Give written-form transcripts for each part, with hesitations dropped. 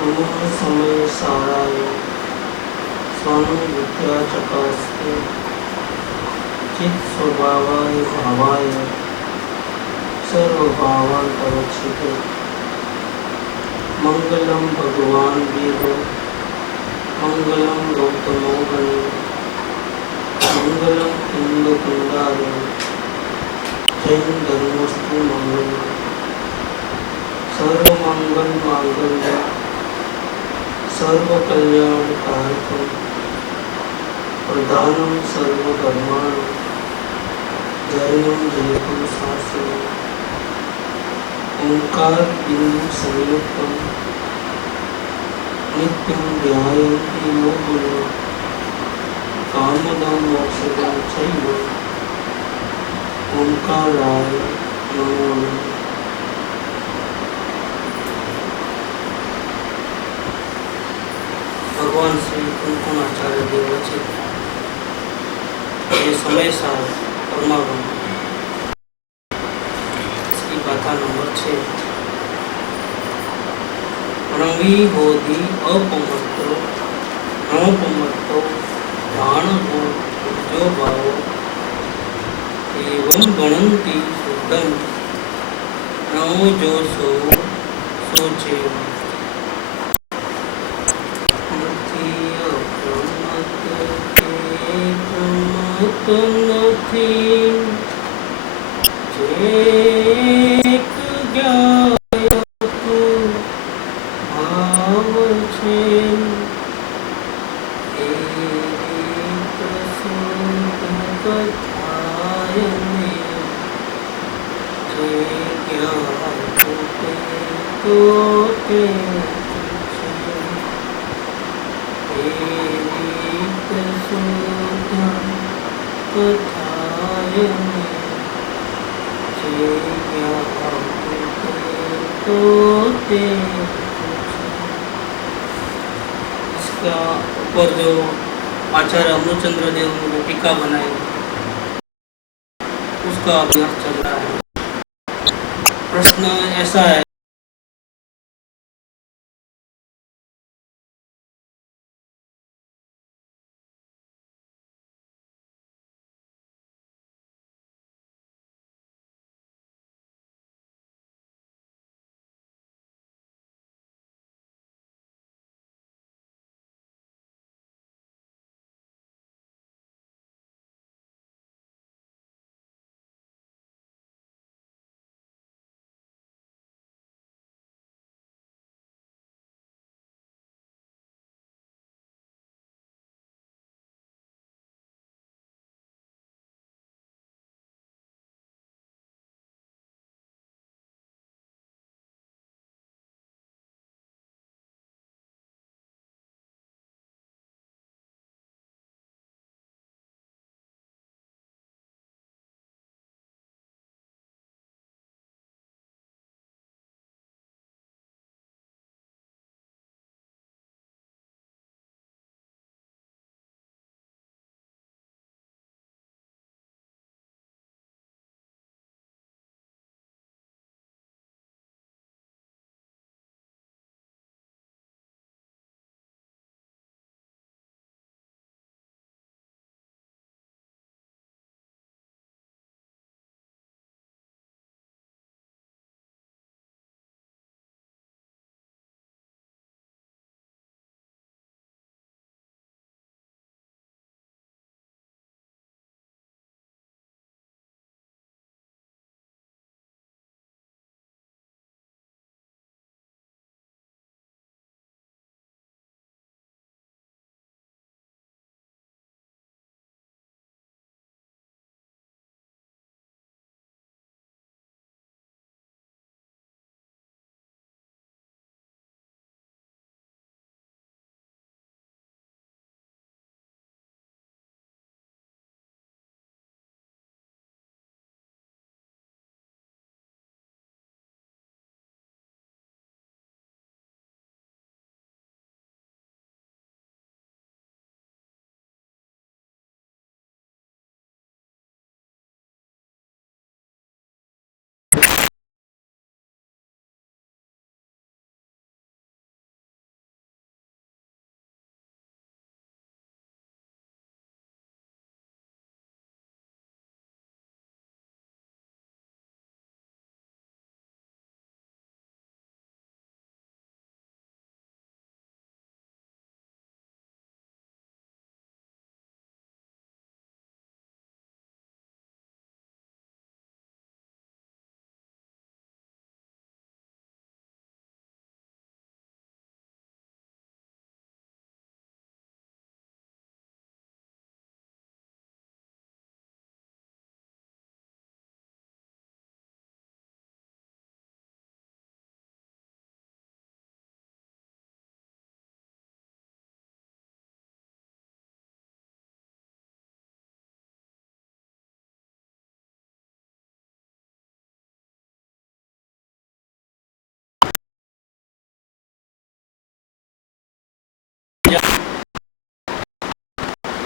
नमः समय साराय स्वामी विद्या चकास्ते चित स्वभावाय भावाय सर्वभावांतरक्षिते मंगलम भगवान वीरो मंगलम गौतमो गणे मंगलम इंदु कुंडारे जैन धर्मस्तु मंगल सर्वमंगल मांगल्य सर्व कल्याण कारकम प्रधानम सर्वधर्माणं जयम जयतु शासनम ओंकार बिंदु संयुक्तम नित्यं ध्यायन्ति योगिनो कामदं मोक्षदं चैव ओंकाराय नमो नमः। भगवान श्री कुंकुमाचार्य देव रचित ये समय सार परमागम इसकी गाथा नंबर 6। रंगी होदी अपमत्तो नवपमत्तो ध्यानो जो भावो एवं गणंती शुद्धं नवो जो सोचे નથી જેક જ્ઞાયતું ભાવ છે એ રીત શુદ્ધ કથાયને જે જ્ઞાતું તે તો તે છે એ રીત શુદ્ધ कथायने जे तो ते। इसका ऊपर जो आचार्य अमृतचंद्र देव ने टीका बनाई उसका अभ्यास चल रहा है। प्रश्न ऐसा है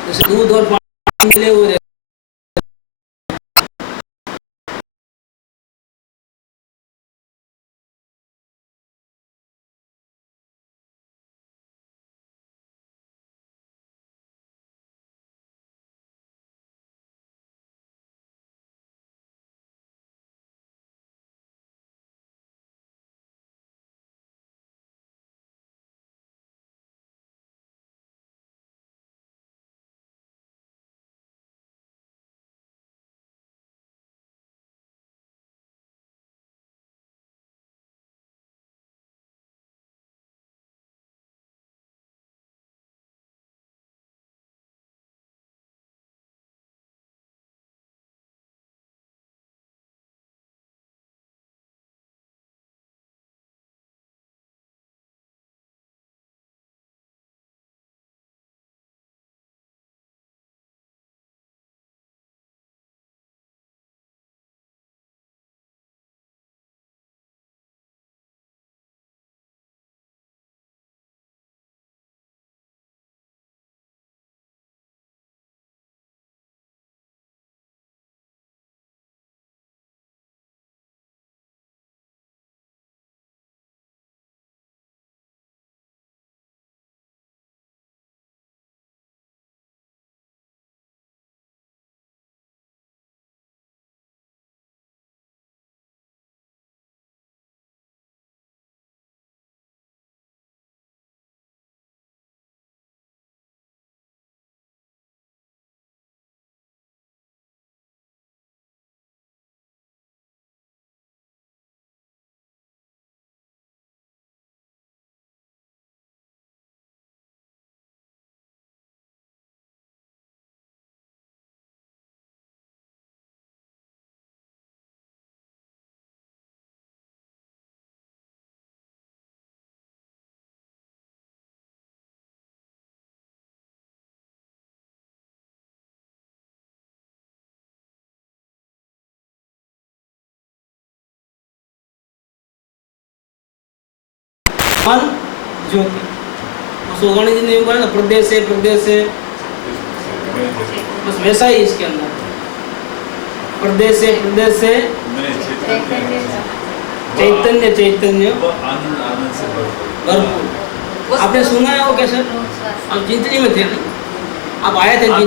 जैसे दूध और पानी मिले हुए रहते मन ज्योति। सोगण जी ने बोला ना प्रदेश है, बस वैसा ही इसके अंदर प्रदेश है चैतन्य भरपूर। आपने सुना है वो कैसे? आप चिंतनी में थे ना, आप आए थे चिंतनी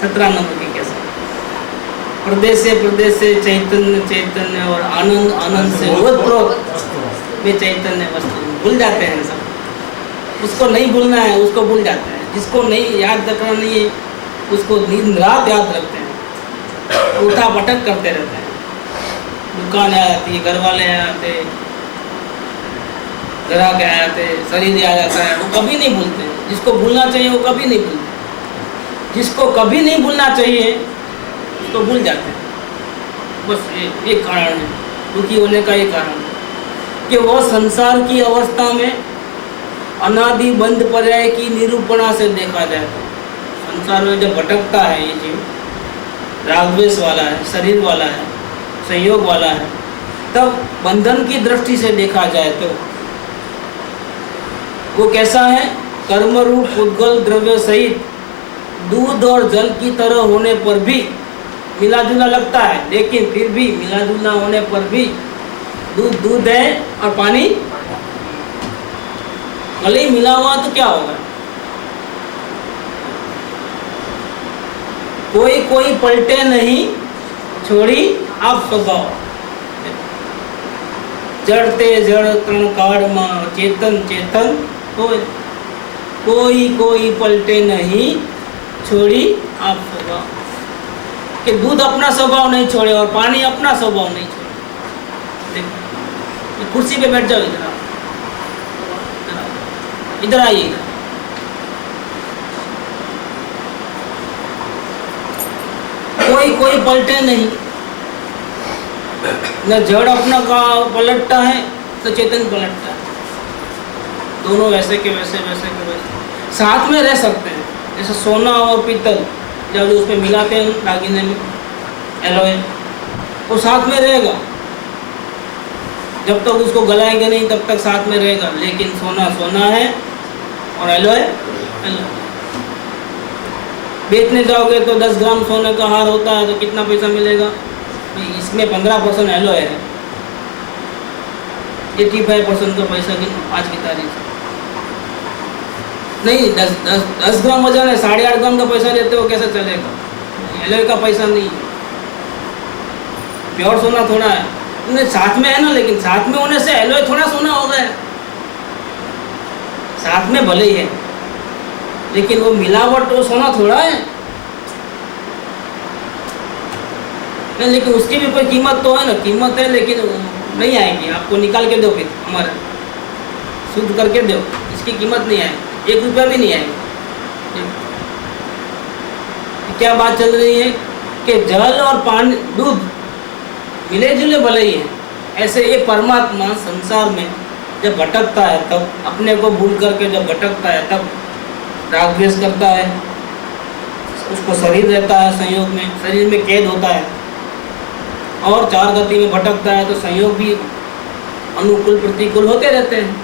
17 नंबर के कैसे प्रदेश से चैतन्य और आनंद से ओतप्रोत में चैतन्य वस्तु। भूल जाते हैं सब, उसको नहीं भूलना है, उसको भूल जाते हैं। जिसको नहीं याद रखना नहीं है उसको दिन रात याद रखते हैं, उठा पटक करते रहते हैं। दुकान आ जाती है, घर वाले आ जाते, ग्राहक आ जाते, शरीर आ जाता है, वो कभी नहीं भूलते। जिसको भूलना चाहिए वो कभी नहीं भूलते, जिसको कभी नहीं भूलना चाहिए उसको भूल जाते हैं। बस ये कारण है दुखी होने का, ये कारण है कि वो संसार की अवस्था में अनादि बंद पर्याय की निरूपणा से देखा जाए तो संसार में जब भटकता है ये जीव, रागद्वेष वाला है, शरीर वाला है, संयोग वाला है, तब बंधन की दृष्टि से देखा जाए तो वो कैसा है? कर्म रूप उद्गल द्रव्य सहित दूध और जल की तरह होने पर भी मिला जुला लगता है, लेकिन फिर भी मिला जुला होने पर भी दूध है और पानी भले ही मिला हुआ तो क्या होगा? कोई पलटे नहीं छोड़ी आप स्वभाव, जड़ते जड़ तण काढ़ में चेतन होए। कोई पलटे नहीं छोड़ी आप स्वभाव, कि दूध अपना स्वभाव नहीं छोड़े और पानी अपना स्वभाव नहीं छोड़े। देखो कुर्सी पे बैठ जाओ, इधर आइए। कोई पलटे नहीं, न जड़ अपना का पलटता है तो चेतन पलटता है। दोनों वैसे के वैसे साथ में रह सकते हैं। जैसे सोना और पीतल जब उस पर मिलाते हैं दागिने में एलॉय, वो साथ में रहेगा, जब तक उसको गलाएंगे नहीं तब तक साथ में रहेगा, लेकिन सोना सोना है और एलोय एलोय। बेचने जाओगे तो 10 ग्राम सोने का हार होता है तो कितना पैसा मिलेगा? इसमें 15% एलोय है, 85% का पैसा आज की तारीख से नहीं। 10 ग्राम वजन है, 8.5 ग्राम का पैसा देते हो, कैसे चलेगा? एलोय का पैसा नहीं, प्योर सोना थोड़ा है, उन्हें साथ में है ना, लेकिन साथ में होने से एलोय थोड़ा सोना हो गया, साथ में भले ही है, लेकिन वो मिलावट वो सोना थोड़ा है। नहीं, लेकिन उसकी भी कोई कीमत तो है ना, कीमत है, लेकिन नहीं आएगी। आपको निकाल के दो, फिर हमारा शुद्ध करके दो, इसकी कीमत नहीं आएगी, 1 रुपया भी नहीं आएगा। क्या बात चल रही है कि जल और पानी, दूध मिले जुले भले ही है, ऐसे ये परमात्मा संसार में जब भटकता है, तब अपने को भूल करके जब भटकता है, तब राग द्वेष करता है, उसको शरीर रहता है संयोग में, शरीर में कैद होता है, और 4 गति में भटकता है, तो संयोग भी अनुकूल प्रतिकूल होते रहते हैं।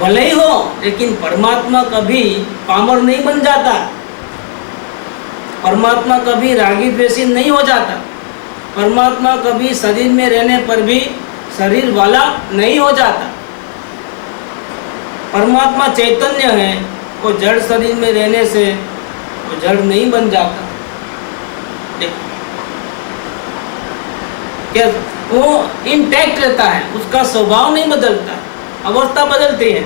भले ही हो, लेकिन परमात्मा कभी पामर नहीं बन जाता, परमात्मा कभी रागी द्वेषी नहीं हो जाता, परमात्मा कभी शरीर में रहने पर भी शरीर वाला नहीं हो जाता। परमात्मा चैतन्य है, वो जड़ शरीर में रहने से वो जड़ नहीं बन जाता। क्या वो इंटैक्ट रहता है, उसका स्वभाव नहीं बदलता, अवस्था बदलती है,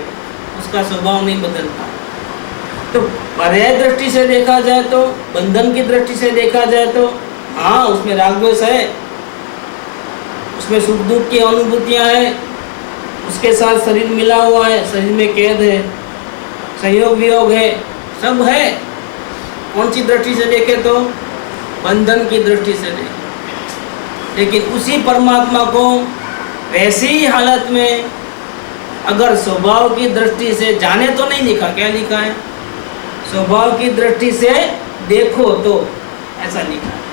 उसका स्वभाव नहीं बदलता। तो पर्याय दृष्टि से देखा जाए तो, बंधन की दृष्टि से देखा जाए तो हाँ, उसमें राग द्वेष है, उसमें सुख दुख की अनुभूतियाँ हैं, उसके साथ शरीर मिला हुआ है, शरीर में कैद है, संयोग वियोग है, सब है। कौन सी दृष्टि से देखे तो बंधन की दृष्टि से देखे। लेकिन उसी परमात्मा को वैसी ही हालत में अगर स्वभाव की दृष्टि से जाने तो नहीं लिखा, क्या लिखा है? स्वभाव की दृष्टि से देखो तो, ऐसा लिखा है।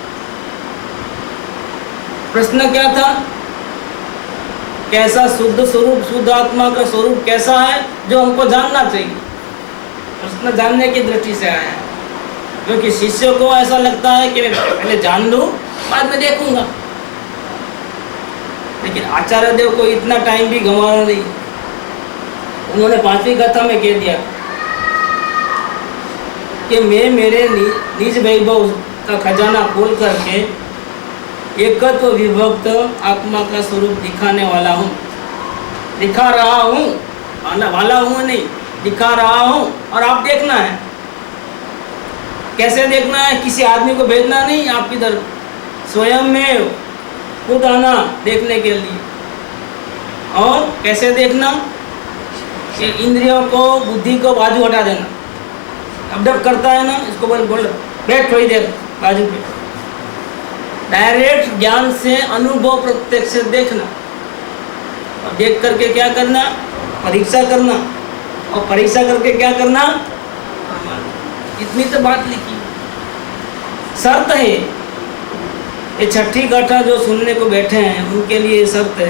प्रश्न क्या था? कैसा शुद्ध स्वरूप, शुद्ध आत्मा का स्वरूप कैसा है जो हमको जानना चाहिए? प्रश्न जानने की दृष्टि से आया है, क्योंकि शिष्य को ऐसा लगता है कि मैं पहले जान लूं बाद में देखूंगा। लेकिन आचार्य देव को इतना टाइम भी गंवाना नहीं, उन्होंने 5वीं कथा में कह दिया कि मैं मेरे निज वैभव का खजाना खोल करके एकत्व विभक्त आत्मा का स्वरूप दिखाने वाला हूँ, दिखा रहा हूँ, वाला हूँ नहीं, दिखा रहा हूँ। और आप देखना है, कैसे देखना है? किसी आदमी को भेजना नहीं, आप इधर स्वयं में खुद आना देखने के लिए। और कैसे देखना? कि इंद्रियों को, बुद्धि को बाजू हटा देना। अब करता है ना, इसको बोल बैठ थोड़ी देर बाजू पे, डायरेक्ट ज्ञान से अनुभव प्रत्यक्ष से देखना, और देख करके क्या करना? परीक्षा करना, और परीक्षा करके क्या करना? इतनी तो बात लिखी। शर्त है ये 6ठी कथा जो सुनने को बैठे हैं उनके लिए शर्त है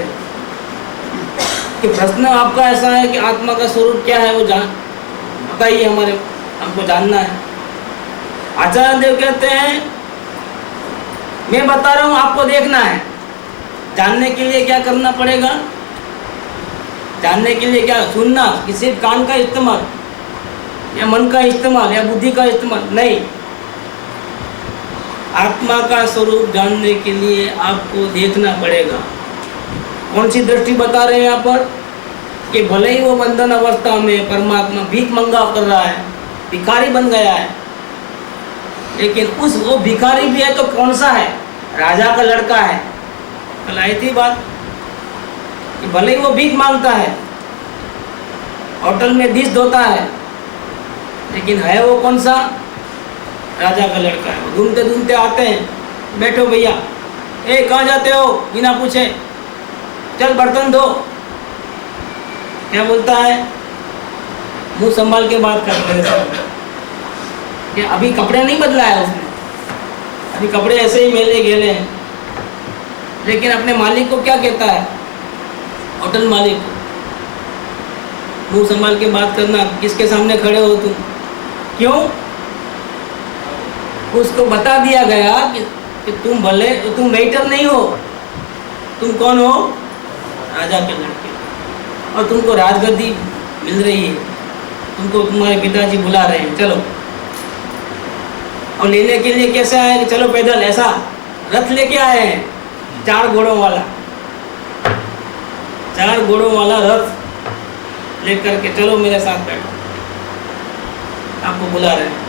कि प्रश्न आपका ऐसा है कि आत्मा का स्वरूप क्या है वो जान बताइए, हमको जानना है। आचार्य देव कहते हैं मैं बता रहा हूँ, आपको देखना है। जानने के लिए क्या करना पड़ेगा? जानने के लिए क्या? सुनना, किसी कान का इस्तेमाल या मन का इस्तेमाल या बुद्धि का इस्तेमाल नहीं। आत्मा का स्वरूप जानने के लिए आपको देखना पड़ेगा। कौन सी दृष्टि बता रहे हैं यहाँ पर? कि भले ही वो बंधन अवस्था में परमात्मा भीख मंगा कर रहा है, भिखारी बन गया है, लेकिन वो भिखारी भी है तो कौन सा है? राजा का लड़का है। कल आई थी बात कि भले ही वो भीख मांगता है, होटल में डिश धोता है, लेकिन है वो कौन सा? राजा का लड़का है। घूमते घूमते आते हैं, बैठो भैया, कहाँ जाते हो? बिना पूछे, चल बर्तन धो। क्या बोलता है? मुंह संभाल के बात करते हैं कि अभी कपड़े नहीं बदला है उसने, अभी कपड़े ऐसे ही मेले गेले हैं। लेकिन अपने मालिक को क्या कहता है? होटल मालिक को। मुंह संभाल के बात करना, किसके सामने खड़े हो तुम? क्यों? उसको बता दिया गया कि तुम वेटर नहीं हो, तुम कौन हो? राजा के लड़के। और तुमको राजगद्दी मिल रही है, तुमको तुम्हारे पिताजी बुला रहे हैं, चलो। और लेने के लिए कैसे आए? कि चलो पैदल, ऐसा रथ लेके आए हैं, 4 घोड़ों वाला, 4 घोड़ों वाला रथ लेकर के चलो मेरे साथ बैठो, आपको बुला रहे हैं।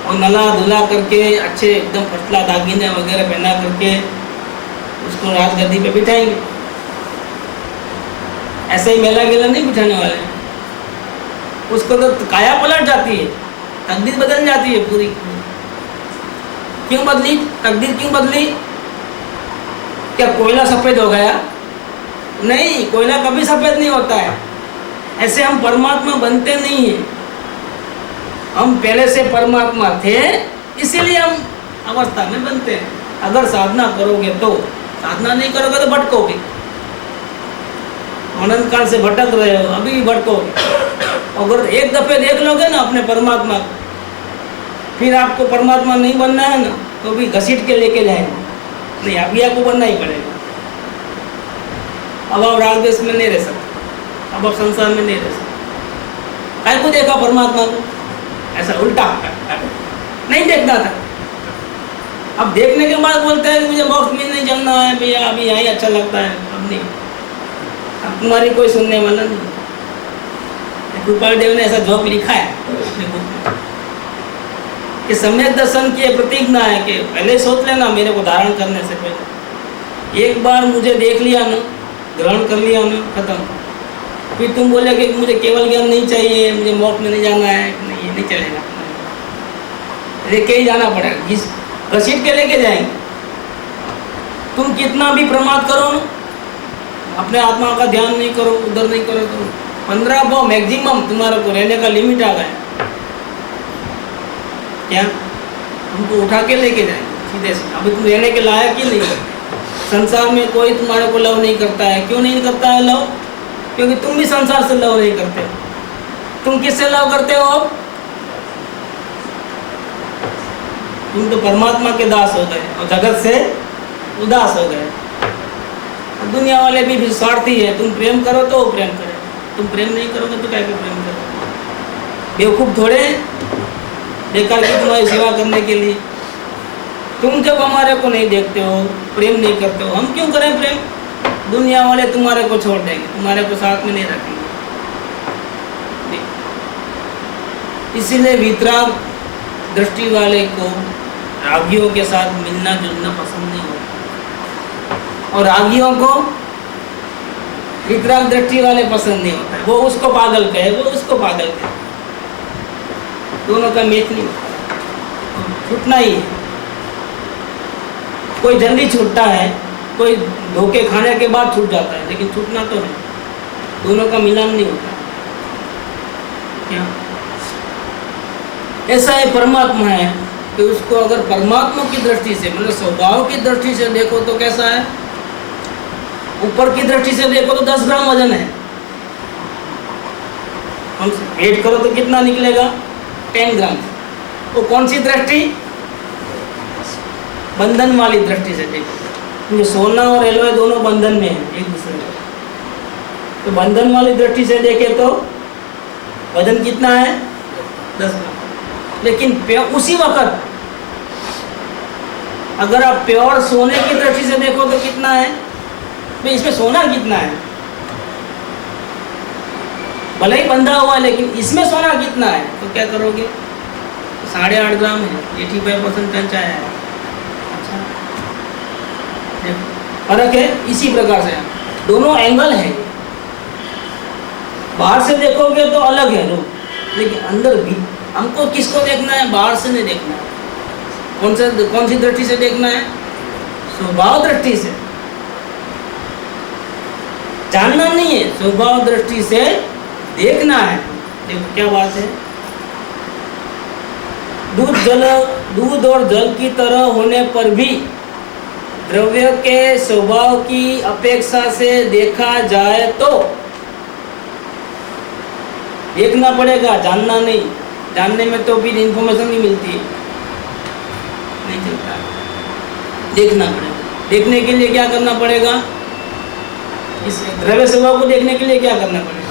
और नला धुला करके अच्छे एकदम पतला दागिने वगैरह पहना करके उसको राजगद्दी पे बिठाएंगे। ऐसे ही मेला गेला नहीं बिठाने वाले, उसको तो काया पलट जाती है, तकदीर बदल जाती है पूरी। क्यों बदली तकदीर? क्यों बदली? क्या कोयला सफेद हो गया? नहीं, कोयला कभी सफेद नहीं होता है। ऐसे हम परमात्मा बनते नहीं हैं। हम पहले से परमात्मा थे, इसीलिए हम अवस्था में बनते हैं। अगर साधना करोगे तो, साधना नहीं करोगे तो भटकोगे, अनंत काल से भटक रहे हो, अभी भी भटकोगे। अगर एक दफे देख लोगे ना अपने परमात्मा को, फिर आपको परमात्मा नहीं बनना है ना, तो भी घसीट के लेके जाएंगे। नहीं, अभी आपको बनना ही पड़ेगा। अब आप राग देश में नहीं रह सकते, अब आप संसार में नहीं रह सकते। काय को देखा परमात्मा को? ऐसा उल्टा नहीं देखना था। अब देखने के बाद बोलते हैं मुझे मोक्ष में नहीं चलना है भैया, अभी यहीं अच्छा लगता है। अब नहीं, अब तुम्हारी कोई सुनने वाला नहीं। कृपाल देव ने ऐसा जवाब लिखा है कि सम्यक दर्शन की प्रतिज्ञा है कि पहले सोच लेना मेरे को धारण करने से पहले। एक बार मुझे देख लिया ना, ग्रहण कर लिया ना, खत्म। फिर तुम बोले कि मुझे केवल ज्ञान नहीं चाहिए, मुझे मोक्ष में नहीं जाना है, नहीं, ये नहीं चलेगा। लेके ही जाना पड़ेगा, जिस घसीट के लेके जाएंगे। तुम कितना भी प्रमाद करो ना, अपने आत्मा का ध्यान नहीं करो, उधर नहीं करो, तो 15 भाव मैक्सिमम तुम्हारे को रहने का लिमिट आ गया। क्या तुमको उठा के लेके जाएंगे सीधे से? अभी तुम रहने के लायक ही नहीं। संसार में कोई तुम्हारे को लव नहीं करता है। क्यों नहीं करता है लव? क्योंकि तुम भी संसार से लव नहीं करते। तुम किससे लव करते हो? तुम तो परमात्मा के दास हो गए और जगत से उदास हो गए। दुनिया वाले भी स्वार्थी है। तुम प्रेम करो तो वो प्रेम करे, तुम प्रेम नहीं करोगे तो क्या प्रेम करो? बेवकूफ थोड़े बेकार की तुम्हारी सेवा करने के लिए। तुम जब हमारे को नहीं देखते हो, प्रेम नहीं करते हो, हम क्यों करें प्रेम? दुनिया वाले तुम्हारे को छोड़ देंगे, तुम्हारे को साथ में नहीं रखेंगे। इसीलिए वितराग दृष्टि वाले को रागियों के साथ मिलना जुलना पसंद नहीं होता, और रागियों को वितराग दृष्टि वाले पसंद नहीं होता है। वो उसको पागल कहे, वो उसको पागल कहे, दोनों का मेच नहीं होता। छूटना ही है। कोई जल्दी छूटता है, कोई धोखे खाने के बाद छूट जाता है, लेकिन छूटना तो है। दोनों का मिलन नहीं होता। क्या ऐसा है परमात्मा है कि उसको अगर परमात्मा की दृष्टि से, मतलब स्वभाव की दृष्टि से देखो तो कैसा है? ऊपर की दृष्टि से देखो तो 10 ग्राम वजन है। वेट करो तो कितना निकलेगा? 10 ग्राम। वो कौन सी दृष्टि? बंधन वाली दृष्टि से देखो, क्योंकि सोना और एलॉय दोनों बंधन में है एक दूसरे में। तो बंधन वाली दृष्टि से देखे तो वजन कितना है? 10 ग्राम। लेकिन उसी वक्त अगर आप प्योर सोने की दृष्टि से देखो तो कितना है? भाई इसमें सोना कितना है? भले ही बंधा हुआ है, लेकिन इसमें सोना कितना है? तो क्या करोगे? 8.5 ग्राम है, 85% टंच आया है। अच्छा, फर्क है। इसी प्रकार से दोनों एंगल है। बाहर से देखोगे तो अलग है लोग, लेकिन अंदर भी हमको किसको देखना है? बाहर से नहीं देखना है। कौन सी दृष्टि से देखना है? स्वभाव दृष्टि से। जानना नहीं है, स्वभाव दृष्टि से देखना है। देखो क्या बात है। दूध और जल की तरह होने पर भी द्रव्य के स्वभाव की अपेक्षा से देखा जाए तो देखना पड़ेगा, जानना नहीं। जानने में तो फिर इंफॉर्मेशन नहीं मिलती है, नहीं चलता, देखना पड़ेगा। देखने के लिए क्या करना पड़ेगा? इस द्रव्य स्वभाव को देखने के लिए क्या करना पड़ेगा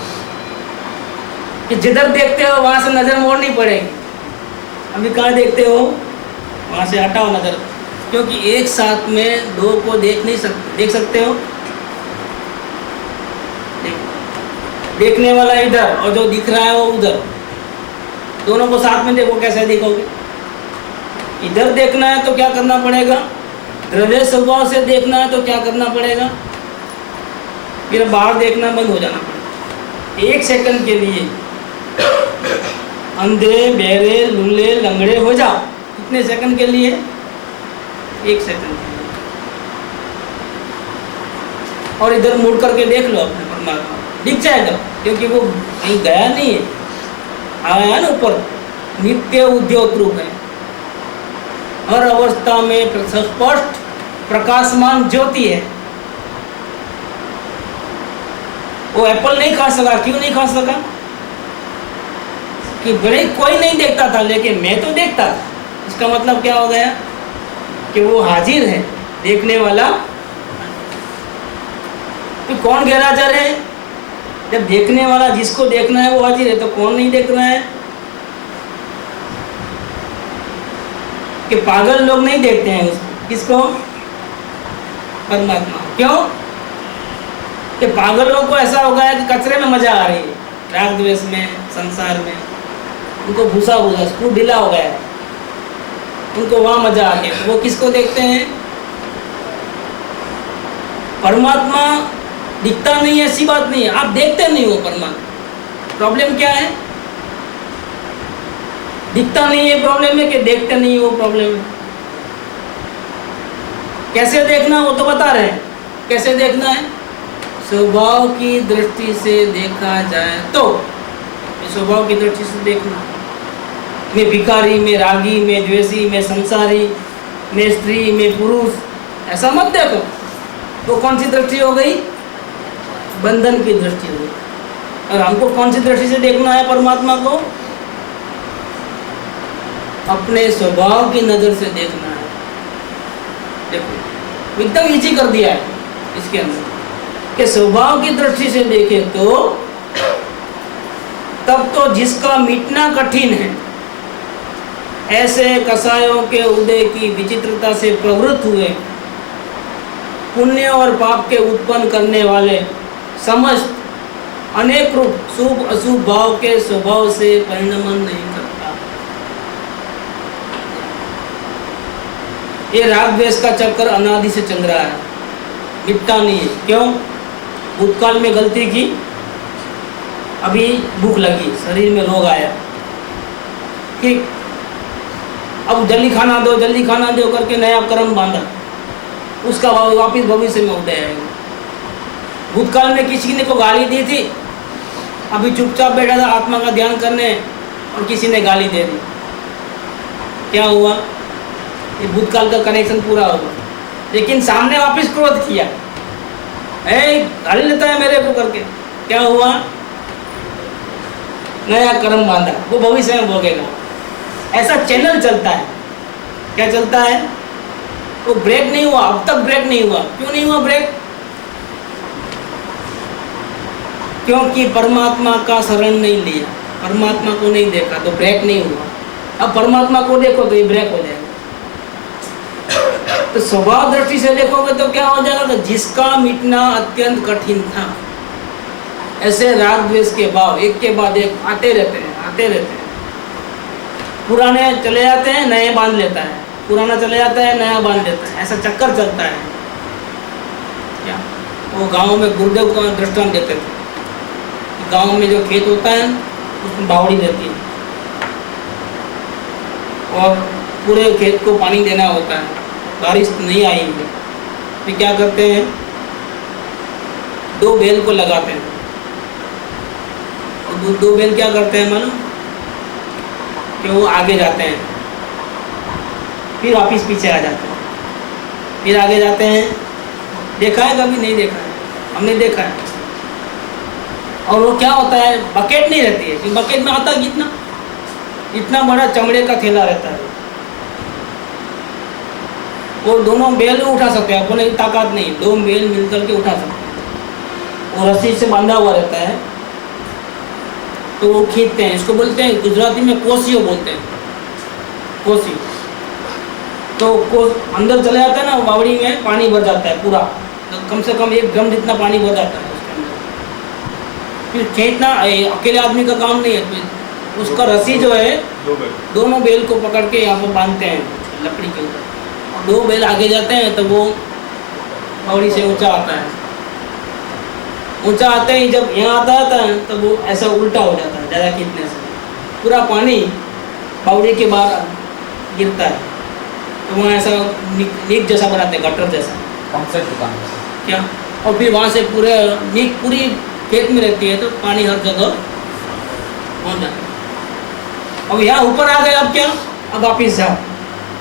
कि जिधर देखते हो वहां से नजर मोड़नी पड़ेगी। अभी कहाँ देखते हो, वहां से हटाओ नजर, क्योंकि एक साथ में दो को देख नहीं सकते। देख सकते हो, देखने वाला इधर और जो दिख रहा है वो उधर, दोनों को साथ में देखो, कैसे देखोगे? इधर देखना है तो क्या करना पड़ेगा? द्रव्य स्वभाव से देखना है तो क्या करना पड़ेगा? फिर बाहर देखना बंद हो जाना पड़ेगा। एक सेकंड के लिए अंधे, बहरे, लूले, लंगड़े हो जाओ। कितने सेकंड के लिए? एक सेकंड के लिए। और इधर मुड़ करके देख लो अपने परमात्मा, दिख जाएगा, क्योंकि वो कहीं गया नहीं है, आया है ना ऊपर, नित्य उद्योत रूप है, हर अवस्था में स्पष्ट प्रकाशमान ज्योति है। वो एप्पल नहीं खा सका, क्यों नहीं खा सका? कि बड़े कोई नहीं देखता था, लेकिन मैं तो देखता था। इसका मतलब क्या हो गया कि वो हाजिर है, देखने वाला। तो कौन गैरहाजिर है? जब देखने वाला जिसको देखना है वो हाजिर है, तो कौन नहीं देख रहा है? कि पागल लोग नहीं देखते हैं उसको। किसको? परमात्मा। क्यों? कि पागलों को ऐसा हो गया कि कचरे में मजा आ रही है, राग द्वेष में, संसार में। उनको भूसा भूसा स्क्रू ढीला हो गया है, उनको वहां मजा आ गया। वो किसको देखते हैं? परमात्मा दिखता नहीं है, ऐसी बात नहीं है, आप देखते नहीं हो परमात्मा। प्रॉब्लम क्या है? दिखता नहीं है प्रॉब्लम है कि देखते नहीं हो प्रॉब्लम है? कैसे देखना वो तो बता रहे हैं। कैसे देखना है? स्वभाव की दृष्टि से देखा जाए तो, स्वभाव की दृष्टि से देखना। मैं भिखारी, मैं रागी, मैं द्वेषी, मैं संसारी, मैं स्त्री, मैं पुरुष, ऐसा मत देखो। तो कौन सी दृष्टि हो गई? बंधन की दृष्टि हो गई। और हमको कौन सी दृष्टि से देखना है परमात्मा को? अपने स्वभाव की नजर से देखना है। देखो एकदम इजी कर दिया है इसके अंदर कि स्वभाव की दृष्टि से देखे तो तब तो जिसका मिटना कठिन है, ऐसे कसायों के उदय की विचित्रता से प्रवृत्त हुए, पुण्य और पाप के उत्पन्न करने वाले समस्त अनेक रूप शुभ अशुभ भाव के स्वभाव से परिणमन नहीं करता। ये राग द्वेष का चक्कर अनादि से चल रहा है, मिटता नहीं है। क्यों? भूतकाल में गलती की, अभी भूख लगी, शरीर में रोग आया, ठीक, अब जल्दी खाना दो, जल्दी खाना दो करके नया कर्म बांधा, उसका वापिस भविष्य में उदय आएगा। भूतकाल में किसी ने को गाली दी थी, अभी चुपचाप बैठा था आत्मा का ध्यान करने और किसी ने गाली दे दी, क्या हुआ? ये भूतकाल का कनेक्शन पूरा होगा। लेकिन सामने वापस क्रोध किया, गाली लेता है मेरे को करके, क्या हुआ? नया कर्म बांधा, वो भविष्य में भोगेगा। ऐसा चैनल चलता है। क्या चलता है? वो ब्रेक नहीं हुआ, अब तक ब्रेक नहीं हुआ। क्यों नहीं हुआ ब्रेक? क्योंकि परमात्मा का शरण नहीं लिया, परमात्मा को नहीं देखा, तो ब्रेक नहीं हुआ। अब परमात्मा को देखो तो ये ब्रेक हो जाएगा। तो स्वभाव दृष्टि से देखोगे तो क्या हो जाएगा? तो जिसका मिटना अत्यंत कठिन था, ऐसे राग द्वेष के भाव एक के बाद एक आते रहते हैं, आते रहते हैं। पुराने चले जाते हैं, नए बांध लेता है, पुराना चले जाता है, नया बांध लेता है, ऐसा चक्कर चलता है। क्या वो गांव में गुरुदेव का दृष्टांत देते थे, गांव में जो खेत होता है उसमें बावड़ी रहती है और पूरे खेत को पानी देना होता है, बारिश नहीं आएगी, फिर क्या करते हैं? दो बैल को लगाते हैं। दो बैल क्या करते हैं मालूम? कि वो आगे जाते हैं, फिर वापिस पीछे आ जाते हैं। फिर आगे जाते हैं, देखा है कभी? नहीं देखा है, हमने देखा है। और वो क्या होता है, बकेट नहीं रहती है कि बकेट में आता कितना, इतना बड़ा चमड़े का थैला रहता है, वो दोनों बेल उठा सकते हैं, अपने ताकत नहीं, दो बेल मिलकर के उठा सकते हैं। वो रस्सी से बांधा हुआ रहता है, तो वो खींचते हैं, इसको बोलते हैं गुजराती में कोसियो बोलते हैं, कोसी। तो अंदर चले जाता है ना, बावड़ी में पानी भर जाता है पूरा, तो कम से कम 1 ड्रम जितना पानी भर जाता है उसके अंदर। फिर खींचना अकेले आदमी का काम नहीं है, फिर उसका रस्सी जो है दोनों बेल को पकड़ के यहाँ पर बांधते हैं लकड़ी के ऊपर, 2 बेल आगे जाते हैं तो वो बावड़ी से ऊंचा आता है। ऊंचा आते ही जब यहाँ आता है तो वो ऐसा उल्टा हो जाता है, ज़्यादा खींचने से पूरा पानी बावड़ी के बाहर गिरता है, तो वहाँ ऐसा लीक जैसा बनाते हैं, गटर जैसा। पंप से दुकान क्या? और फिर वहाँ से पूरे लीक पूरी खेत में रहती है, तो पानी हर जगह पहुँच जाता है। अब यहाँ ऊपर आ गए, अब क्या, अब वापिस जाओ,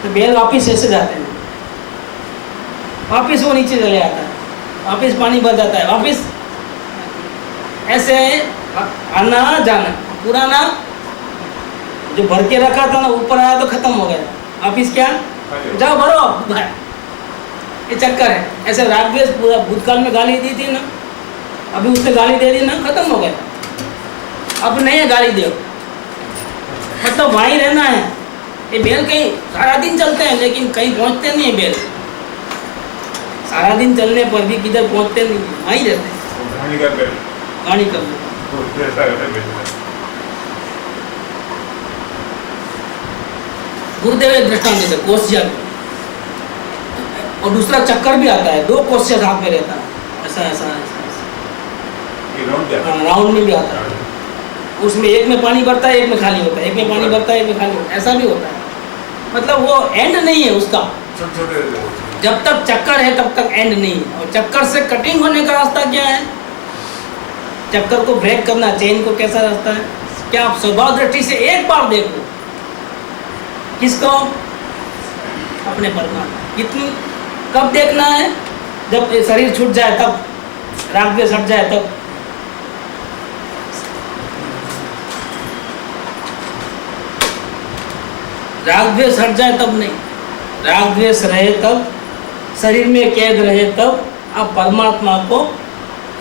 तो बेल वापिस ऐसे जाते हैं, वापिस वो नीचे चले आता है, वापिस पानी भर जाता है, वापिस ऐसे आना जाना। पुराना जो भर के रखा था ना, ऊपर आया तो खत्म हो गया, वापिस क्या, जाओ भरो, ये चक्कर है। ऐसे रागद्वेष पूरा भूतकाल में गाली दी थी ना, अभी उसने गाली दे दी ना, खत्म हो गया, अब नहीं है गाली दो, मतलब वहीं रहना है। ये बेल कहीं सारा दिन चलते हैं लेकिन कहीं पहुंचते नहीं है बेल, सारा दिन चलने पर भी किधर पहुंचते नहीं, वहीं रहते हैं, कहानी कर गुरुदेव एक दृष्टांत देते कोशिया में, और दूसरा चक्कर भी आता है, 2 कोशिया हाथ में रहता है, ऐसा ऐसा राउंड में भी आता है, उसमें एक में पानी भरता है, एक में खाली होता है, एक में पानी भरता है, एक में खाली होता है, ऐसा भी होता है। मतलब वो एंड नहीं है उसका, जब तक चक्कर है तब तक एंड नहीं है। और चक्कर से कटिंग होने का रास्ता क्या है, चक्कर को ब्रेक करना, चेन को कैसा रास्ता है, क्या आप स्वभाव दृष्टि से एक बार देख लो, किसको, अपने परमात्मा। कितनी कब देखना है, जब शरीर छूट जाए तब, राग द्वेष हट जाए तब। राग द्वेष हट जाए तब नहीं, राग द्वेष रहे तब, शरीर में कैद रहे तब आप परमात्मा को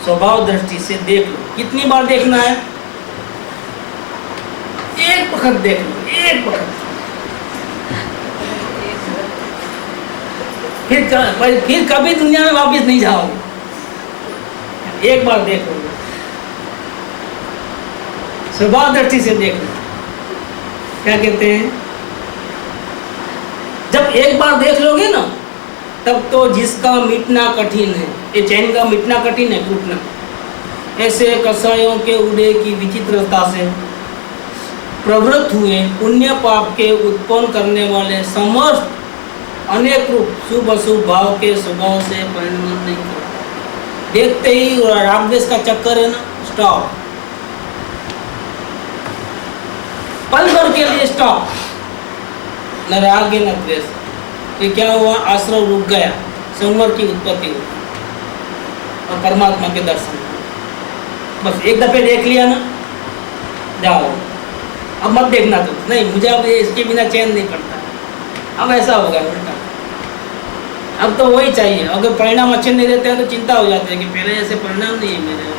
स्वभाव दृष्टि से देख लो। कितनी बार देखना है, एक वक्त देख लो, एक वक्त, फिर कभी दुनिया में वापस नहीं जाओगे, एक बार देख लो, स्वभाव दृष्टि से देख लो। क्या कहते हैं, जब एक बार देख लोगे ना, तब तो जिसका मिटना कठिन है, ये चैन का मिटना कठिन है, टूटना, ऐसे कसायों के उड़े की विचित्रता से प्रवृत्त हुए पुण्य पाप के उत्पन्न करने वाले समस्त अनेक रूप शुभ अशुभ भाव के स्वभाव से परिणाम नहीं करता। देखते ही राग द्वेष का चक्कर है ना, स्टॉप, पल भर के लिए स्टॉप, न राग है न द्वेष। तो क्या हुआ, आश्रव रुक गया, संवर की उत्पत्ति हुई और परमात्मा के दर्शन। बस एक दफे देख लिया ना, जाओ, अब मत देखना तुम, नहीं मुझे अब इसके बिना चैन नहीं पड़ता। अब ऐसा होगा उल्टा, अब तो वही चाहिए। अगर परिणाम अच्छे नहीं देते हैं तो चिंता हो जाती है कि पहले ऐसे परिणाम नहीं है मेरे,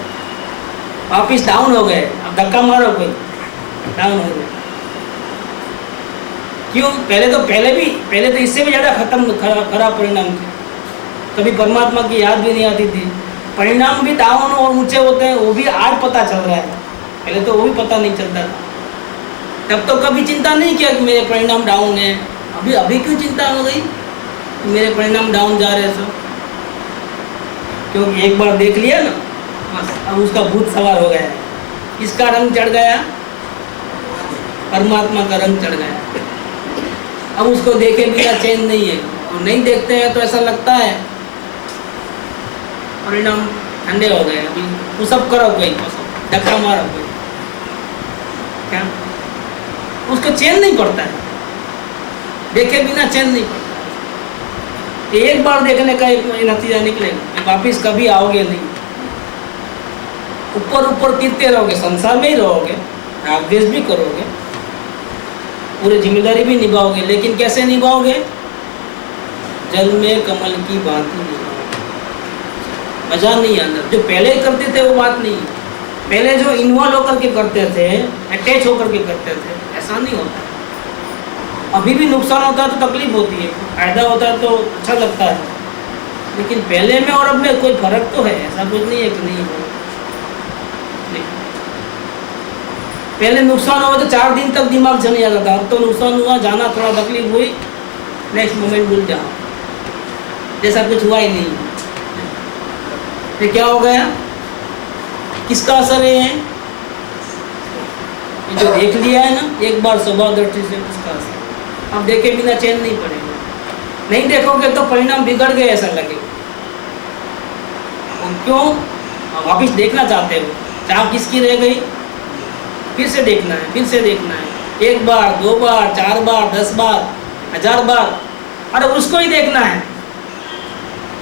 वापिस डाउन हो गए, अब धक्का मारो कोई, डाउन हो गए। क्यों, पहले तो इससे भी ज़्यादा खराब परिणाम थे, कभी परमात्मा की याद भी नहीं आती थी, परिणाम भी डाउन और ऊंचे होते हैं, वो भी आज पता चल रहा है, पहले तो वो भी पता नहीं चलता था। तब तो कभी चिंता नहीं किया कि मेरे परिणाम डाउन है, अभी क्यों चिंता हो गई कि मेरे परिणाम डाउन जा रहे हैं सब, क्योंकि एक बार देख लिया ना, बस अब उसका भूत सवार हो गया है। किसका रंग चढ़ गया, परमात्मा का रंग चढ़ गया। अब उसको देखे बिना चैन नहीं है, और नहीं देखते हैं तो ऐसा लगता है परिणाम ठंडे हो गए, अभी वो सब करो कोई, धक्का मारो कोई, क्या उसको चैन नहीं पड़ता है, देखे बिना चैन नहीं पड़ता। एक बार देखने का एक नतीजा निकलेगा, वापिस कभी आओगे नहीं। ऊपर ऊपर गिरते रहोगे, संसार में ही रहोगे, राग द्वेष भी करोगे, पूरी जिम्मेदारी भी निभाओगे, लेकिन कैसे निभाओगे? जल में कमल की भांति निभाओगे। मजा नहीं अंदर। जो पहले करते थे वो बात नहीं, पहले जो इन्वॉल्व होकर के करते थे, अटैच होकर के करते थे, ऐसा नहीं होता। अभी भी नुकसान होता है तो तकलीफ होती है, फायदा होता है तो अच्छा लगता है, लेकिन पहले में और अब में कोई फर्क तो है, ऐसा कुछ नहीं है कि नहीं है। पहले नुकसान हुआ तो 4 दिन तक दिमाग चल जाता था, अब तो नुकसान हुआ, जाना थोड़ा तकलीफ हुई, नेक्स्ट मोमेंट भूल जाओ, जैसा कुछ हुआ ही नहीं। ये क्या हो गया? किसका असर है? ये जो देख लिया है ना एक बार स्वभाव दृष्टि से, उसका असर। अब देखे बिना चैन नहीं पड़ेगा, नहीं देखोगे तो परिणाम बिगड़ गए ऐसा लगेगा। क्यों? वापिस देखना चाहते हो, चाह किसकी रह गई? फिर से देखना है, फिर से देखना है, 1 बार 2 बार 4 बार 10 बार 1000 बार, अरे उसको ही देखना है।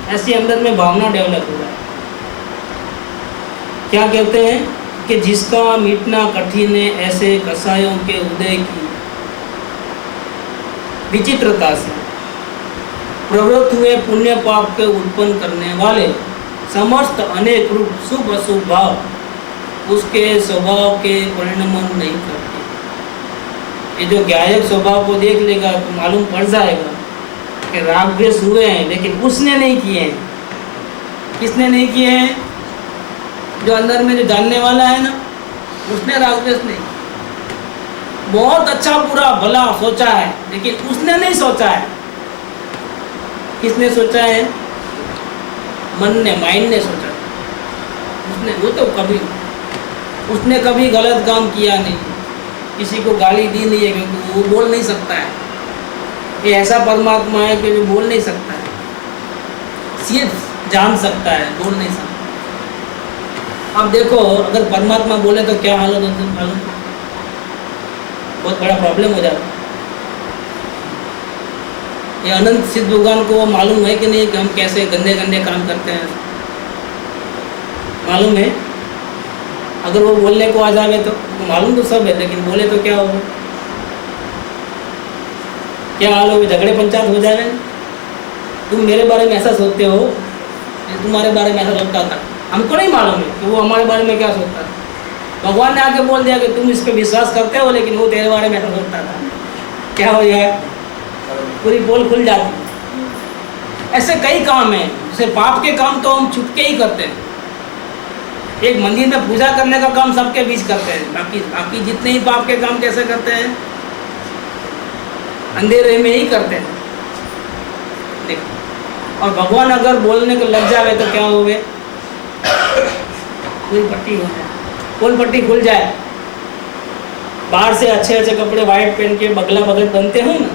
ऐसी अंदर में भावना डेवलप हो रहा है। क्या कहते हैं कि जिसका मिटना कठिन है, ऐसे कसायों के उदय की विचित्रता से प्रवृत्त हुए पुण्य पाप के उत्पन्न करने वाले समस्त अनेक रूप शुभ अशुभ भाव उसके स्वभाव के परिणमन नहीं करते। ये जो ज्ञायक स्वभाव को देख लेगा तो मालूम पड़ जाएगा कि राग द्वेष हुए हैं, लेकिन उसने नहीं किए हैं। किसने नहीं किए हैं? जो अंदर में जो जानने वाला है ना, उसने राग द्वेष नहीं। बहुत अच्छा बुरा भला सोचा है, लेकिन उसने नहीं सोचा है। किसने सोचा है? मन ने, माइंड ने सोचा। उसने वो तो कभी उसने कभी गलत काम किया नहीं, किसी को गाली दी नहीं है, क्योंकि वो बोल नहीं सकता है। ये ऐसा परमात्मा है कि जो बोल नहीं सकता है, सिर्फ जान सकता है, बोल नहीं सकता। अब देखो, अगर परमात्मा बोले तो क्या हालत होती है मालूम? बहुत बड़ा प्रॉब्लम हो जाता है। ये अनंत सिद्ध भगवान को मालूम है कि नहीं कि हम कैसे गंदे गंदे काम करते हैं? मालूम है? अगर वो बोलने को आ जावे तो मालूम तो सब है, लेकिन बोले तो क्या होगा? क्या हाल हो? झगड़े पंचायत हो जाए। तुम मेरे बारे में ऐसा सोचते हो, तुम्हारे बारे में ऐसा सोचता था। हमको नहीं मालूम है कि वो हमारे बारे में क्या सोचता था। भगवान ने आके बोल दिया कि तुम इस पर विश्वास करते हो, लेकिन वो तेरे बारे में ऐसा सोचता था। क्या हो गया? पूरी पोल खुल जाती। ऐसे कई काम हैं, जैसे पाप के काम तो हम छुप के ही करते हैं। एक मंदिर में पूजा करने का काम सबके बीच करते हैं, बाकी जितने ही पाप के काम कैसे करते हैं? अंधेरे में ही करते हैं। देखो, और भगवान अगर बोलने को लग जावे तो क्या हो गए? पूरी पट्टी हो जाए, पोल पट्टी खुल जाए। बाहर से अच्छे अच्छे कपड़े वाइट पहन के बगला बगल बनते हो ना,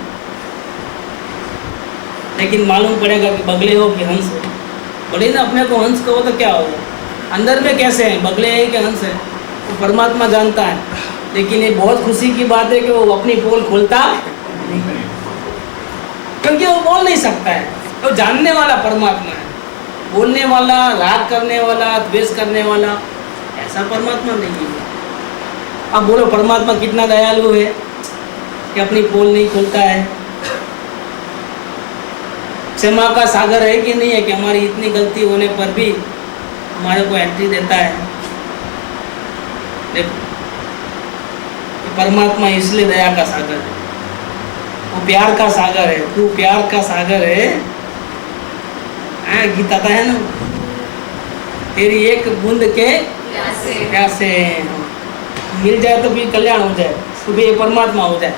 लेकिन मालूम पड़ेगा कि बगले हो कि हंस हो। बोले ना अपने को हंस कहो तो क्या होगा? अंदर में कैसे हैं, बगले हैं कि हंस है, वो परमात्मा जानता है। लेकिन ये बहुत खुशी की बात है कि वो अपनी पोल खोलता नहीं, क्योंकि वो बोल नहीं सकता है। तो जानने वाला परमात्मा है, बोलने वाला, राग करने वाला, द्वेष करने वाला ऐसा परमात्मा नहीं है। अब बोलो परमात्मा कितना दयालु है कि अपनी पोल नहीं खोलता है। क्षमा का सागर है कि नहीं है कि हमारी इतनी गलती होने पर भी हमारे को एंट्री देता है। देखो, परमात्मा इसलिए दया का सागर है, वो प्यार का सागर है। तू प्यार का सागर है, गीता का है ना, तेरी एक बूंद के प्यासे मिल जाए तो भी कल्याण हो जाए, तो भी ये परमात्मा हो जाए।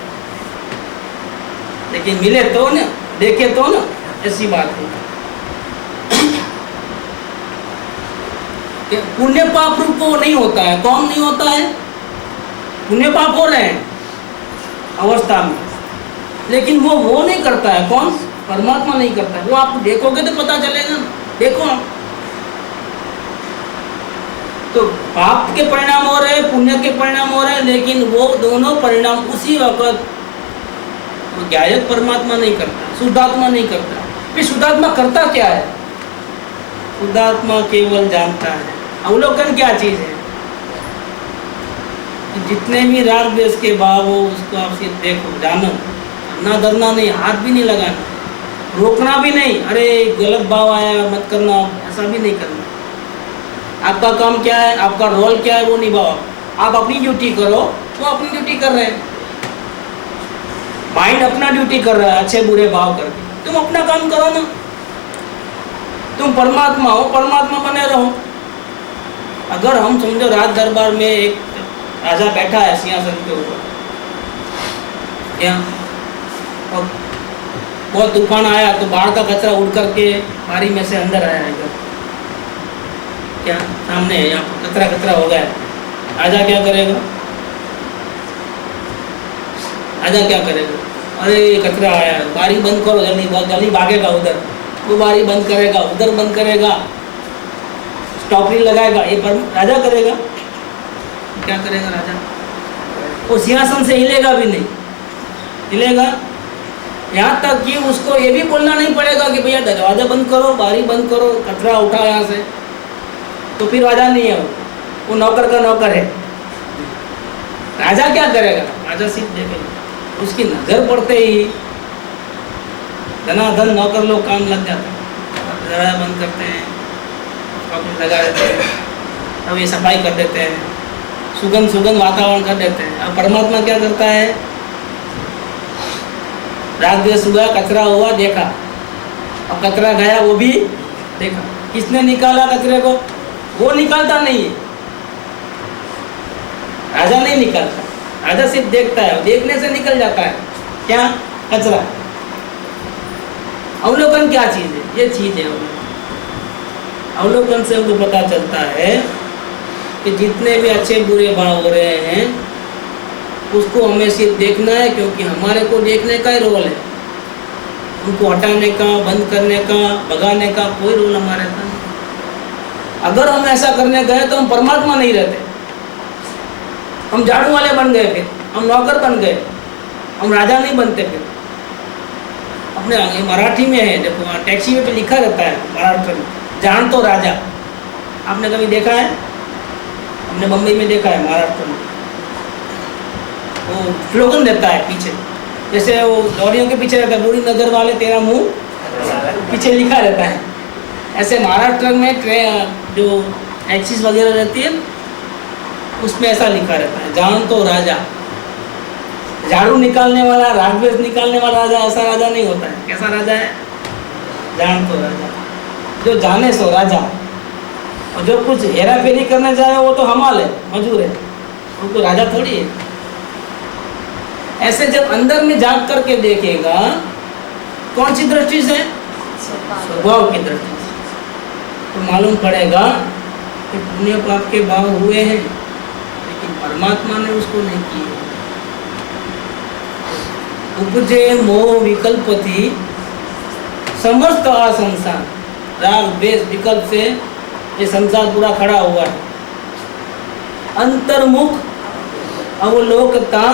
लेकिन मिले तो ना, देखे तो ना, ऐसी बात है। पुण्य पाप रूप को नहीं होता है। कौन नहीं होता है? पुण्य पाप हो रहे हैं अवस्था में, लेकिन वो नहीं करता है। कौन? परमात्मा नहीं करता है। वो आप देखोगे तो पता चलेगा। देखो, तो पाप के परिणाम हो रहे हैं, पुण्य के परिणाम हो रहे हैं, लेकिन वो दोनों परिणाम उसी वक्त ज्ञायक परमात्मा नहीं करता, शुद्धात्मा नहीं करता। फिर शुद्धात्मा करता क्या है? शुद्धात्मा केवल जानता है। अवलोकन क्या चीज है? जितने भी राग द्वेष के भाव हो उसको आप सिर्फ देखो, जानो, ना डरना नहीं, हाथ भी नहीं लगाना, रोकना भी नहीं, अरे गलत भाव आया मत करना, ऐसा भी नहीं करना। आपका काम क्या है, आपका रोल क्या है वो निभाओ। आप अपनी ड्यूटी करो, वो अपनी ड्यूटी कर रहे हैं। माइंड अपना ड्यूटी कर रहा है अच्छे बुरे भाव करके, तुम अपना काम करो ना। तुम परमात्मा हो, परमात्मा बने रहो। अगर हम समझो राज दरबार में एक राजा बैठा है सिंहासन के ऊपर, क्या और बहुत तूफान आया तो बाहर का कचरा उड़ करके बारी में से अंदर आया इधर, क्या सामने है, यहाँ पर कचरा कचरा हो गया। राजा क्या करेगा? राजा क्या करेगा? अरे कचरा आया, बारी बंद करो जल्दी, बहुत जल्दी भागेगा उधर, वो बारी बंद करेगा, उधर बंद करेगा, स्टॉपरी लगाएगा। ये पर राजा करेगा? क्या करेगा राजा? वो सिंहासन से हिलेगा भी नहीं, हिलेगा। यहाँ तक कि उसको ये भी बोलना नहीं पड़ेगा कि भैया दरवाजा बंद करो, बारी बंद करो, कचरा उठा यहाँ से, तो फिर राजा नहीं है वो नौकर का नौकर है। राजा क्या करेगा? राजा सिर्फ देखेगा, उसकी नजर पड़ते ही धनाधन नौकर लोग काम लग जाते हैं, दरवाजा बंद करते हैं, कपड़े लगा देते हैं, अब ये सफाई कर देते हैं, सुगंध सुगंध वातावरण कर देते हैं। अब परमात्मा क्या करता है? रात द्वेष हुआ, कचरा हुआ, देखा, अब कचरा गया वो भी देखा। किसने निकाला कचरे को? वो निकालता नहीं है, राजा नहीं निकालता, राजा सिर्फ देखता है, देखने से निकल जाता है क्या? कचरा। अवलोकन क्या चीज है? ये चीज है अवलोकन से हमको पता चलता है कि जितने भी अच्छे बुरे भाव हो रहे हैं उसको हमें सिर्फ देखना है, क्योंकि हमारे को देखने का ही रोल है। उनको हटाने का, बंद करने का, भगाने का कोई रोल हमारे का नहीं। अगर हम ऐसा करने गए तो हम परमात्मा नहीं रहते, हम झाड़ू वाले बन गए, फिर हम नौकर बन गए, हम राजा नहीं बनते। फिर अपने मराठी में है, देखो वहाँ टैक्सी में पे लिखा रहता है महाराष्ट्र में, जान तो राजा। आपने कभी देखा है? हमने मुंबई में देखा है, महाराष्ट्र में वो स्लोगन देता है पीछे, जैसे वो लॉरियों के पीछे रहता है, बुरी नजर वाले तेरा मुंह, पीछे लिखा रहता है। ऐसे महाराष्ट्र में जो टैक्सीज वगैरह रहती है उसमें ऐसा लिखा रहता है, जान तो राजा। झाड़ू निकालने वाला, राग द्वेष निकालने वाला राजा ऐसा राजा नहीं होता है। कैसा राजा है? जान तो राजा, जो जाने सो राजा। और जो कुछ हेरा फेरी करने जाए वो तो हमाल है, मजूर है, वो तो राजा थोड़ी है। ऐसे जब अंदर में जाग करके देखेगा, कौन सी दृष्टि से? स्वभाव की दृष्टि से, तो मालूम पड़ेगा कि पुण्य पाप के भाव हुए हैं, लेकिन परमात्मा ने उसको नहीं किए। उपजे मोह विकल्पति समस्त असंसार, राग द्वेष विकल्प से ये संसार पूरा खड़ा हुआ है। अंतर्मुख अवलोकता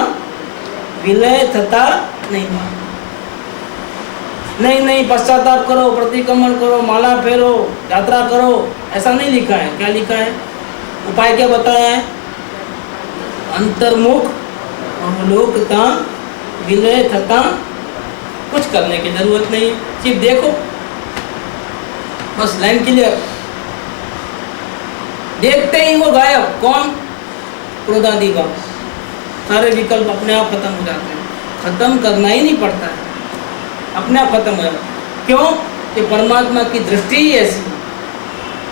विलय थता नहीं। नहीं पश्चाताप करो, प्रतिक्रमण करो, माला फेरो, यात्रा करो, ऐसा नहीं लिखा है। क्या लिखा है? उपाय क्या बताया है? अंतर्मुख अवलोकता विलय थता, कुछ करने की जरूरत नहीं, सिर्फ देखो, बस लाइन क्लियर। देखते ही वो गायब। कौन? क्रोधादि भाव, सारे विकल्प अपने आप खत्म हो जाते हैं। खत्म करना ही नहीं पड़ता है, अपने आप खत्म हो जाता है। क्यों? कि परमात्मा की दृष्टि ही ऐसी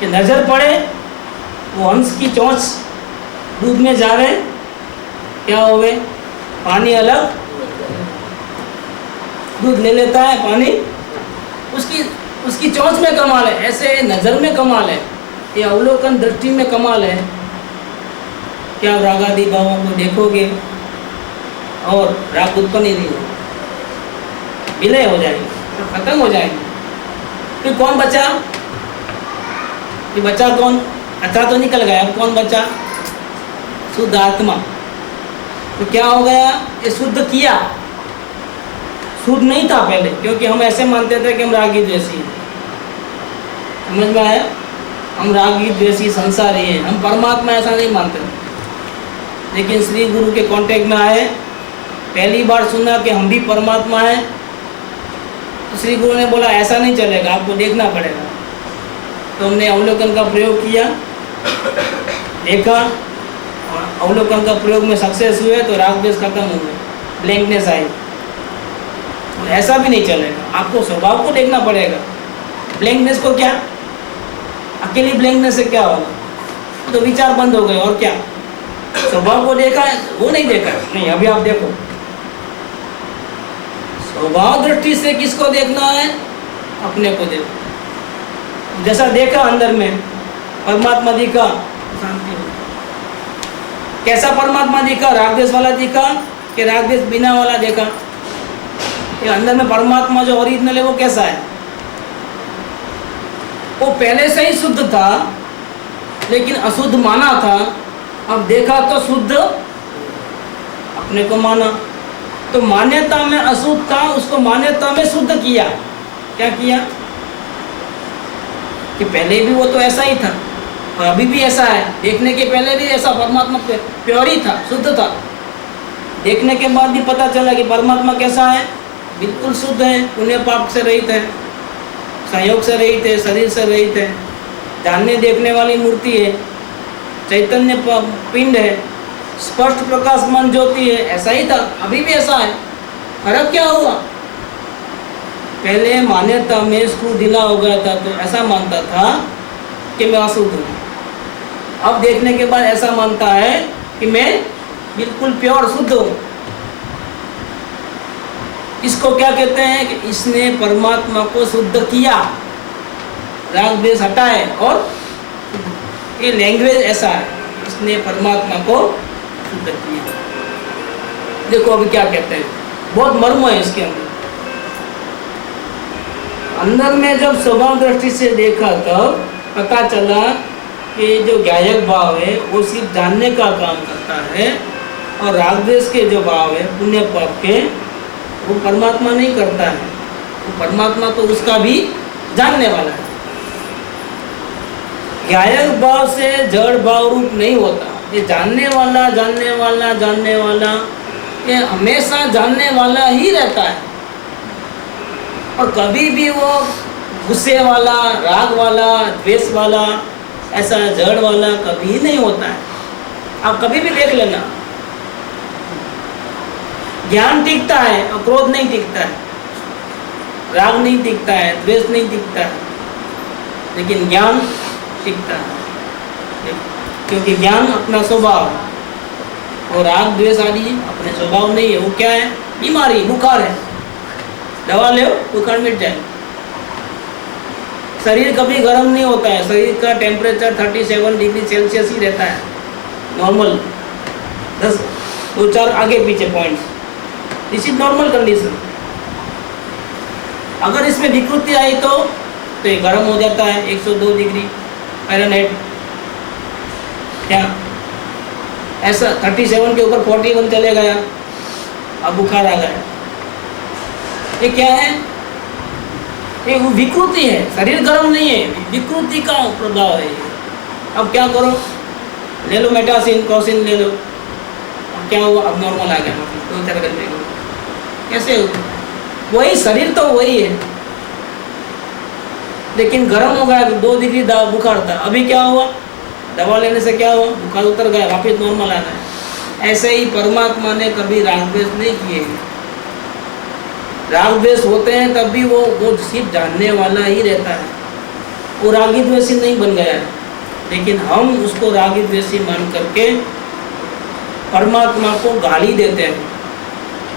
कि नजर पड़े, वो हंस की चोंच दूध में जा रहे, क्या हो गए? पानी अलग, दूध ले लेता है, पानी उसकी चोंच में कमाल है। ऐसे नजर में कमाल है, ये अवलोकन दृष्टि में कमाल है। क्या रागादि भावों को देखोगे और राग उत्पन्न ही नहीं होगा, विलय हो जाएगी, तो खत्म हो जाएगी। फिर कौन बचा? ये बचा कौन? अच्छा तो निकल गया, अब कौन बचा? शुद्ध आत्मा। तो क्या हो गया? ये शुद्ध किया, शुद्ध नहीं था पहले, क्योंकि हम ऐसे मानते थे कि हम रागी द्वेषी हैं। समझ में आया? हम रागी द्वेषी संसारी हैं, हम परमात्मा ऐसा नहीं मानते। लेकिन श्री गुरु के कांटेक्ट में आए, पहली बार सुना कि हम भी परमात्मा हैं, तो श्री गुरु ने बोला ऐसा नहीं चलेगा, आपको देखना पड़ेगा। तो हमने अवलोकन का प्रयोग किया, देखा, और अवलोकन का प्रयोग में सक्सेस हुए तो राग द्वेष खत्म हो गए, ब्लैंकनेस आई। तो ऐसा भी नहीं चलेगा, आपको स्वभाव को देखना पड़ेगा। ब्लैंकनेस को क्या, अकेली ब्लैंकनेस से क्या होगा? तो विचार बंद हो गए, और क्या? स्वभाव को देखा है, वो नहीं देखा नहीं। अभी आप देखो, स्वभाव दृष्टि से किसको देखना है? अपने को देखो। जैसा देखा अंदर में परमात्मा दिखा, शांति हो। कैसा परमात्मा दिखा? राग द्वेष वाला दिखा कि राग द्वेष बिना वाला देखा? ये अंदर में परमात्मा जो ओरिजिनल है वो कैसा है? वो पहले से ही शुद्ध था, लेकिन अशुद्ध माना था। अब देखा तो शुद्ध अपने को माना, तो मान्यता में अशुद्ध था, उसको मान्यता में शुद्ध किया। क्या किया? कि पहले भी वो तो ऐसा ही था और अभी भी ऐसा है। देखने के पहले भी ऐसा परमात्मा प्योर ही था, शुद्ध था। देखने के बाद भी पता चला कि परमात्मा कैसा है? बिल्कुल शुद्ध है, पुण्य पाप से रहित है, संयोग से रहित है, शरीर से रहित है, जानने देखने वाली मूर्ति है, चैतन्य पिंड है, स्पष्ट प्रकाशमान ज्योति है। ऐसा ही था, अभी भी ऐसा है। फर्क क्या हुआ? पहले मान्यता में स्क्रू ढीला हो गया था, तो ऐसा मानता था कि मैं अशुद्ध हूँ। अब देखने के बाद ऐसा मानता है कि मैं बिल्कुल प्योर शुद्ध हूँ। इसको क्या कहते हैं? कि इसने परमात्मा को शुद्ध किया, राग द्वेष हटाए, और ये लैंग्वेज ऐसा है, इसने परमात्मा को शुद्ध किया। देखो अभी क्या कहते हैं, बहुत मर्म है इसके अंदर। अंदर में जब स्वभाव दृष्टि से देखा तब पता चला कि जो ज्ञायक भाव है वो सिर्फ जानने का काम करता है, और राग द्वेष के जो भाव है पुण्य पाप के, वो परमात्मा नहीं करता है। वो परमात्मा तो उसका भी जानने वाला है। ज्ञायक भाव से जड़ भाव रूप नहीं होता। ये जानने वाला जानने वाला जानने वाला, ये हमेशा जानने वाला ही रहता है, और कभी भी वो गुस्से वाला, राग वाला, द्वेष वाला, ऐसा जड़ वाला कभी नहीं होता है। आप कभी भी देख लेना, ज्ञान टिकता है और क्रोध नहीं टिकता है, राग नहीं टिकता है, द्वेष नहीं टिकता है, लेकिन ज्ञान टिकता है। क्योंकि ज्ञान अपना स्वभाव है, और राग द्वेष आदि अपने स्वभाव नहीं है। वो क्या है? बीमारी, बुखार है, दवा ले बुखार मिट जाए। शरीर कभी गर्म नहीं होता है, शरीर का टेम्परेचर 37 डिग्री सेल्सियस ही रहता है, नॉर्मल। 2-4 आगे पीछे points, this is normal condition. अगर इसमें विकृति आई तो ये गर्म हो जाता है 102 डिग्री फ़ारेनहाइट। क्या ऐसा 37 के ऊपर 41 चले गया, अब बुखार आ गया। ये क्या है? ये वो विकृति है, शरीर गर्म नहीं है, विकृति का प्रभाव है। अब क्या करो? ले लो मेटासिन, क्रोसिन ले लो। अब क्या हुआ? अब नॉर्मल आ गया, 2-4 घंटे में। कैसे होगा? वही शरीर तो वही है, लेकिन गर्म हो गया, 2 डिग्री बुखार था। अभी क्या हुआ? दवा लेने से क्या हुआ? बुखार उतर गया, वापिस नॉर्मल आ गया। ऐसे ही परमात्मा ने कभी राग द्वेष नहीं किए। राग द्वेष होते हैं तब भी वो सिर्फ जानने वाला ही रहता है, वो रागी द्वेषी नहीं बन गया है। लेकिन हम उसको रागी द्वेषी मान करके परमात्मा को गाली देते हैं,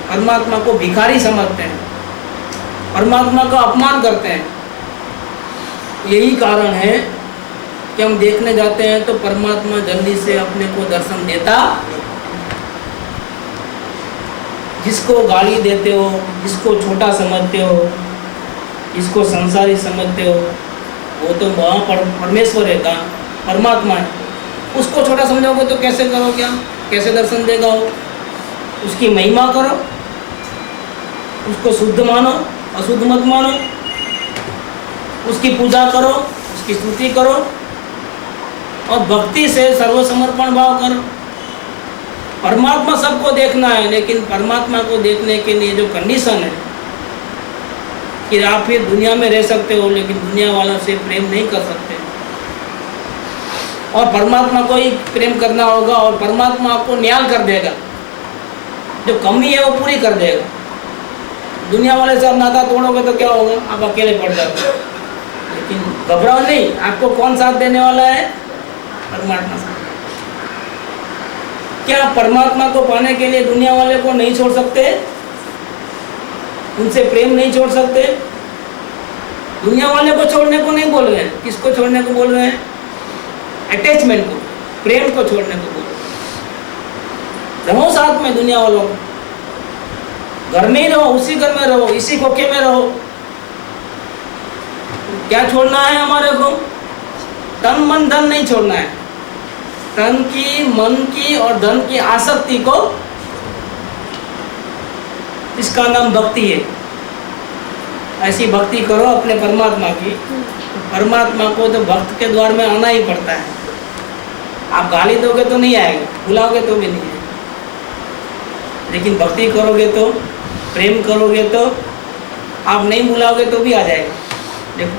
परमात्मा को भिखारी समझते हैं, परमात्मा का अपमान करते हैं। यही कारण है कि हम देखने जाते हैं तो परमात्मा जल्दी से अपने को दर्शन देता। जिसको गाली देते हो, जिसको छोटा समझते हो, जिसको संसारी समझते हो, वो तो वहाँ परमेश्वर है, का परमात्मा है। उसको छोटा समझोगे तो कैसे करो? क्या कैसे दर्शन देगा वो? उसकी महिमा करो, उसको शुद्ध मानो, अशुद्ध मत मानो, उसकी पूजा करो, उसकी स्तुति करो और भक्ति से सर्वसमर्पण भाव करो। परमात्मा सबको देखना है, लेकिन परमात्मा को देखने के लिए जो कंडीशन है कि आप फिर दुनिया में रह सकते हो लेकिन दुनिया वालों से प्रेम नहीं कर सकते, और परमात्मा को ही प्रेम करना होगा और परमात्मा आपको न्याय कर देगा, जो कमी है वो पूरी कर देगा। दुनिया वाले से आप नाता तोड़ोगे तो क्या होगा, आप अकेले पड़ जाओगे। लेकिन घबराओ नहीं, आपको कौन साथ देने वाला है? परमात्मा साथ। क्या परमात्मा को पाने के लिए दुनिया वाले को नहीं छोड़ सकते? उनसे प्रेम नहीं छोड़ सकते? दुनिया वाले को छोड़ने को नहीं बोल रहे हैं, किसको छोड़ने को बोल रहे हैं? अटैचमेंट को, प्रेम को छोड़ने को बोल रहे हैं। रहो साथ में दुनिया वालों को, घर में ही रहो, उसी घर में रहो, इसी खोखे में रहो। क्या छोड़ना है हमारे को? तन मन धन नहीं छोड़ना है। तन की, मन की और धन की आसक्ति को, इसका नाम भक्ति है। ऐसी भक्ति करो अपने परमात्मा की, परमात्मा को तो भक्त के द्वार में आना ही पड़ता है। आप गाली दोगे तो नहीं आएगा, बुलाओगे तो भी नहीं आएगा, लेकिन भक्ति करोगे तो, प्रेम करोगे तो, आप नहीं बुलाओगे तो भी आ जाएगा। देखो,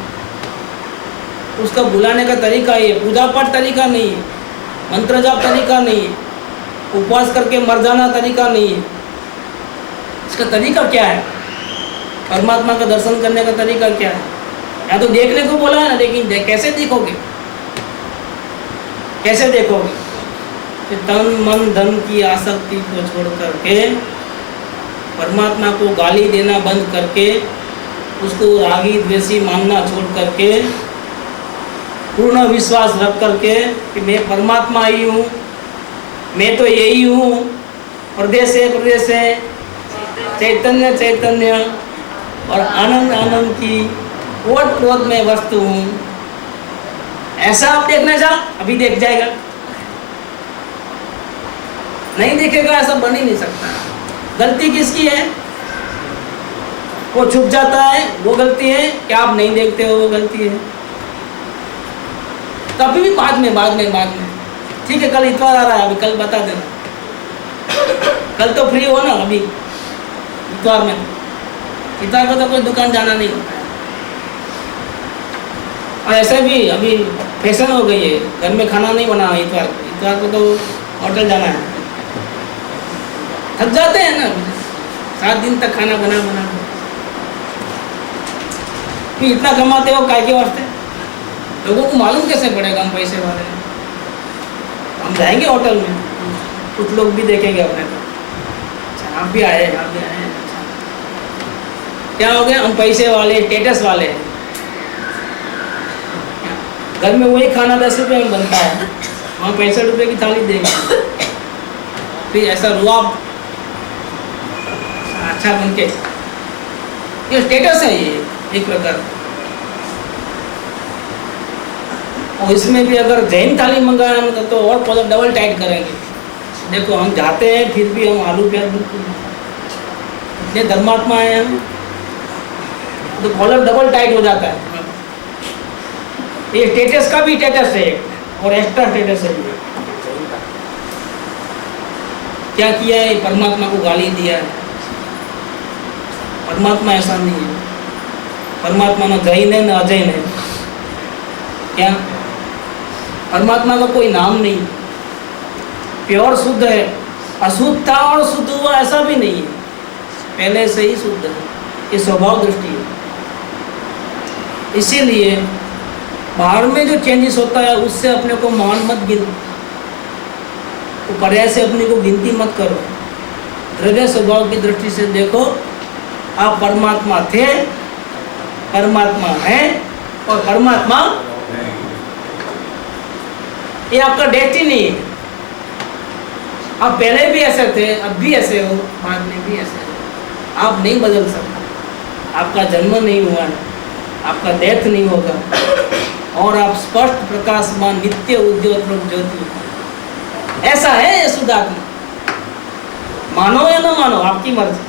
उसका बुलाने का तरीका ये, पूजा पाठ तरीका नहीं है, मंत्र जाप तरीका नहीं है, उपवास करके मर जाना तरीका नहीं है। इसका तरीका क्या है? परमात्मा का दर्शन करने का तरीका क्या है? या तो देखने को बोला है ना, लेकिन कैसे देखोगे? कैसे देखोगे? कि तन मन धन की आसक्ति को छोड़ करके, परमात्मा को गाली देना बंद करके, उसको रागी द्वेषी मानना छोड़ करके, पूर्ण विश्वास रख करके कि मैं परमात्मा ही हूँ, मैं तो यही हूँ, प्रदेश है, चैतन्य चैतन्य और आनंद आनंद की ओत प्रोत में वस्तु हूँ। ऐसा आप देखना चाहो, अभी देख जाएगा। नहीं देखेगा, ऐसा बन ही नहीं सकता। गलती किसकी है? वो छुप जाता है, वो गलती है। क्या आप नहीं देखते हो, वो गलती है। कभी भी बाद में ठीक है, कल इतवार आ रहा है, अभी कल बता देना। कल तो फ्री हो ना, अभी इतवार में, इतवार को तो कोई दुकान जाना नहीं होता है। और ऐसे भी अभी फैशन हो गई है, घर में खाना नहीं बनाना इतवार को तो होटल जाना है। थक जाते हैं ना, 7 दिन तक खाना बना फिर इतना कमाते हो काय के वास्ते? लोगों को मालूम कैसे पड़ेगा हम पैसे वाले हैं? हम जाएंगे होटल में, कुछ लोग भी देखेंगे अपने को, अच्छा आप भी आए, अच्छा क्या हो गया? हम पैसे वाले, स्टेटस वाले हैं। घर में वही खाना 10 रुपये में बनता है, वहाँ 65 रुपये की थाली देंगे। फिर ऐसा रुआब अच्छा बन के, ये स्टेटस है, ये एक प्रकार। और इसमें भी अगर जैन थाली मंगाया हम तो और पॉलर डबल टाइट करेंगे। देखो हम जाते हैं, फिर भी हम आलू प्याज बिल्कुल, इतने धर्मात्मा हैं हम, तो कॉलर डबल टाइट हो जाता है। ये स्टेटस का भी स्टेटस है और एक्स्ट्रा स्टेटस है। क्या किया है? परमात्मा को गाली दिया है। परमात्मा ऐसा नहीं है। परमात्मा न जैन है न अजैन है। क्या? परमात्मा का कोई नाम नहीं, प्योर शुद्ध है। अशुद्ध था और शुद्ध हुआ ऐसा भी नहीं है, पहले से ही शुद्ध है। ये स्वभाव दृष्टि है। इसीलिए बाहर में जो चेंजेस होता है उससे अपने को महान मत गिनो, तो पर्याय से अपने को गिनती मत करो। हृदय स्वभाव की दृष्टि से देखो, आप परमात्मा थे, परमात्मा है और परमात्मा ये आपका डेस्टिनी है। आप पहले भी ऐसे थे, अब भी ऐसे हो, बाद में भी ऐसे हो। आप नहीं बदल सकते। आपका जन्म नहीं हुआ है, आपका डेथ नहीं होगा, और आप स्पष्ट प्रकाशमान नित्य उद्योत ज्योति। ऐसा है ये शुद्धात्मा। मानो या ना मानो, आपकी मर्जी।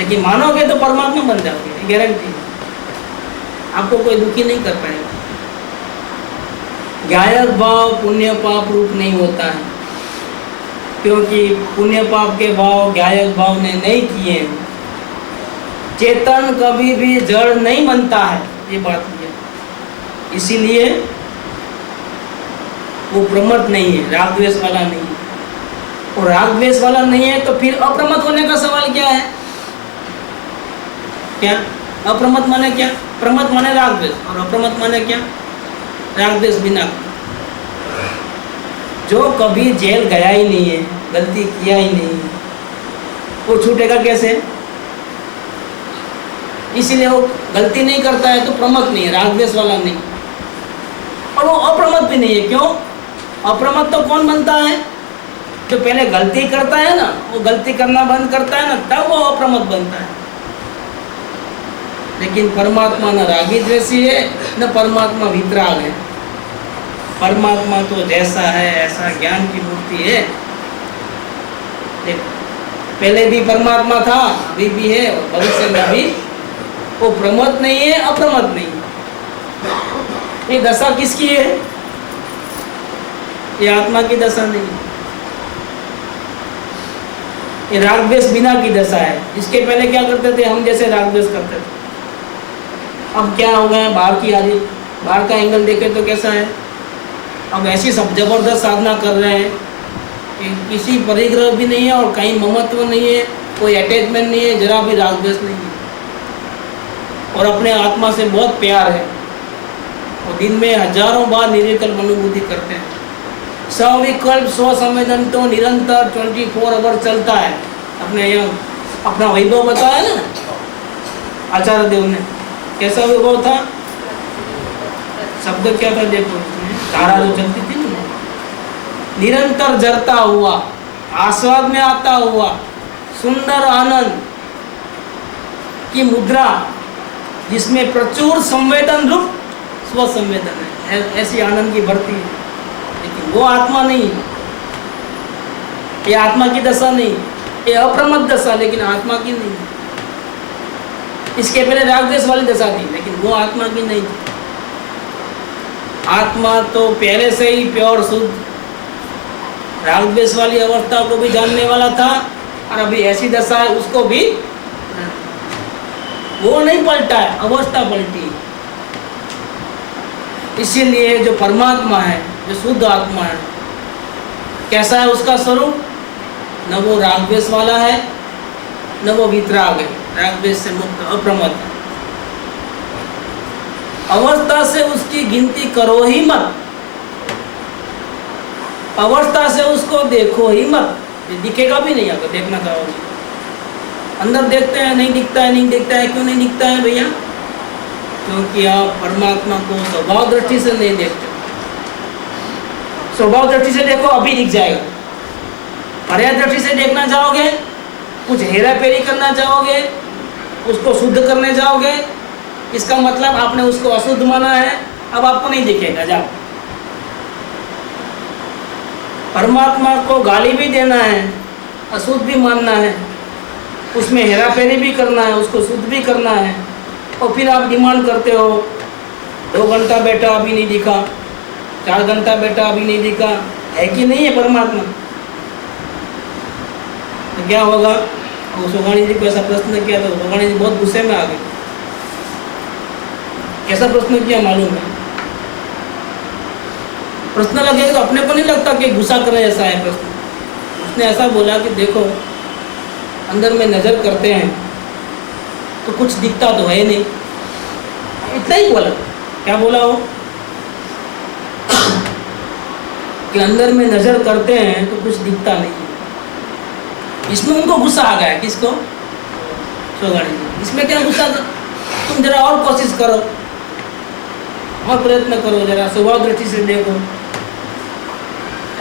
लेकिन मानोगे तो परमात्मा बन जाओगे, गारंटी है। आपको कोई दुखी नहीं कर पाएगा। ज्ञायक भाव पुण्य पाप रूप नहीं होता है, क्योंकि पुण्य पाप के भाव ज्ञायक भाव ने नहीं किए। चेतन कभी भी जड़ नहीं बनता है, ये बात है। इसीलिए वो प्रमत्त नहीं है, राग द्वेष वाला नहीं है। और राग द्वेष वाला नहीं है तो फिर अप्रमत्त होने का सवाल क्या है? क्या अप्रमत्त माने क्या? प्रमत्त माने राग द्वेष, और अप्रमत्त माने क्या? राग द्वेष बिना। जो कभी जेल गया ही नहीं है, गलती किया ही नहीं है, वो छूटेगा कैसे? इसीलिए वो गलती नहीं करता है तो प्रमत्त नहीं है, राग द्वेष वाला नहीं। और वो अप्रमत्त भी नहीं है। क्यों? अप्रमत्त तो कौन बनता है? जो पहले गलती करता है ना, वो गलती करना बंद करता है ना, तब वो अप्रमत्त बनता है। लेकिन परमात्मा न रागी द्वेषी है, न परमात्मा वितराग है। परमात्मा तो जैसा है ऐसा ज्ञान की मूर्ति है। पहले भी परमात्मा था, अभी भी है और भविष्य में भी। वो प्रमत्त नहीं है, अप्रमत्त नहीं है। ये दशा किसकी है? ये आत्मा की दशा नहीं है। ये राग द्वेष बिना की दशा है। इसके पहले क्या करते थे? हम जैसे राग द्वेष करते थे। अब क्या हो गया? बाहर की आदि, बाहर का एंगल देखे तो कैसा है? अब ऐसी सब जबरदस्त साधना कर रहे हैं कि किसी परिग्रह भी नहीं है और कहीं ममत्व नहीं है, कोई अटैचमेंट नहीं है, जरा भी राग द्वेष नहीं है, और अपने आत्मा से बहुत प्यार है। और दिन में हजारों बार निर्विकल्प अनुभूति करते हैं। सविकल्प स्वसंवेदन तो निरंतर 24 आवर चलता है। अपने यहाँ अपना वैभव बताया ना आचार्य देव ने, कैसा वैभव था? शब्द क्या था देखो, धारा जो चलती थी ना, निरंतर जरता हुआ, आस्वाद में आता हुआ, सुंदर आनंद की मुद्रा, जिसमें प्रचुर संवेदन रूप स्वसंवेदन है। ऐसी आनंद की भर्ती है। लेकिन वो आत्मा नहीं, ये आत्मा की दशा नहीं, ये अप्रमत्त दशा, लेकिन आत्मा की नहीं। इसके पहले राग द्वेष वाली दशा थी, लेकिन वो आत्मा की नहीं। आत्मा तो पहले से ही प्योर शुद्ध, राग द्वेष वाली अवस्था को भी जानने वाला था, और अभी ऐसी दशा है उसको भी। वो नहीं पलटा है, अवस्था पलटी। इसीलिए जो परमात्मा है, जो शुद्ध आत्मा है, कैसा है उसका स्वरूप? न वो राग द्वेष वाला है, न वो वितराग है, राग द्वेष से मुक्त अप्रमत्त। अवस्था से उसकी गिनती करो ही मत, अवस्था से उसको देखो ही मत। ये दिखेगा भी नहीं अगर देखना चाहोगे। अंदर देखते हैं, नहीं दिखता है, नहीं दिखता है। क्यों नहीं दिखता है भैया? क्योंकि आप परमात्मा को स्वभाव दृष्टि से नहीं देखते। स्वभाव दृष्टि से देखो, अभी दिख जाएगा। पर्याय दृष्टि से देखना चाहोगे, कुछ हेरा फेरी करना चाहोगे, उसको शुद्ध करने जाओगे, इसका मतलब आपने उसको अशुद्ध माना है, अब आपको नहीं दिखेगा। जाओ। परमात्मा को गाली भी देना है, अशुद्ध भी मानना है, उसमें हेरा फेरी भी करना है, उसको शुद्ध भी करना है, और फिर आप डिमांड करते हो 2 घंटा बैठा अभी नहीं दिखा, 4 घंटा बैठा अभी नहीं दिखा। है कि नहीं है परमात्मा? तो क्या होगा? और सोगाणी जी को ऐसा प्रश्न किया था, सोगाणी जी बहुत गुस्से में आ गए। कैसा प्रश्न किया मालूम है? प्रश्न लगेगा तो अपने को नहीं लगता कि गुस्सा करने जैसा है प्रश्न। उसने ऐसा बोला कि देखो, अंदर में नजर करते हैं तो कुछ दिखता तो है नहीं। इतना ही बोला। क्या बोला वो? कि अंदर में नजर करते हैं तो कुछ दिखता नहीं। इसमें उनको गुस्सा आ गया। किसको? सोगाणी जी। इसमें क्या गुस्सा था? तुम जरा और कोशिश करो और प्रयत्न करो, जरा स्वभाव दृष्टि से देखो।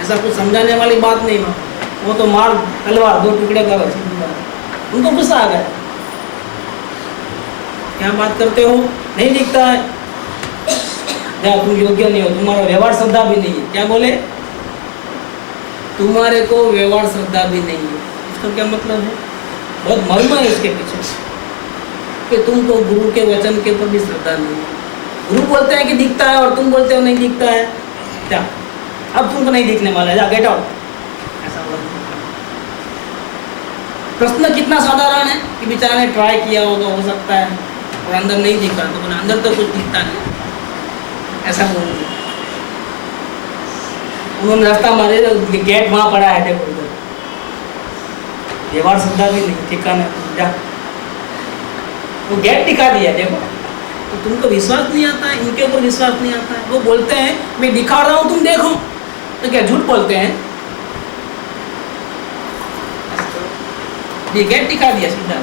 ऐसा कुछ समझाने वाली बात नहीं। वो तो मार तलवार 2 टुकड़े करो। उनको गुस्सा आ गया। क्या बात करते हो? नहीं दिखता है। जाओ, तुम योग्य नहीं हो, तुम्हारा व्यवहार श्रद्धा भी नहीं है। क्या बोले? तुम्हारे को व्यवहार श्रद्धा भी नहीं है। इसका क्या मतलब है? बहुत मर्म है इसके पीछे कि तुमको गुरु के वचन के ऊपर भी श्रद्धा नहीं है। गुरु बोलते हैं कि दिखता है और तुम बोलते हो नहीं दिखता है। क्या अब तुमको नहीं दिखने वाला है, जा गेट आउट। ऐसा बोलते। प्रश्न कितना साधारण है कि बेचारे ने ट्राई किया होगा, हो सकता है, और अंदर नहीं दिखा, तो बोला अंदर तो कुछ दिखता नहीं, ऐसा बोल दिया। उन्होंने रास्ता मारे, गेट वहां पड़ा है, देखो उधर, ये बार श्रद्धा भी नहीं ठिकाना, जा वो गेट दिखा दिया, देखो। तो तुमको विश्वास नहीं आता है, इनके ऊपर विश्वास नहीं आता है। वो बोलते हैं मैं दिखा रहा हूं तुम देखो, तो क्या झूठ बोलते हैं? ये गेट दिखा दिया सीधा।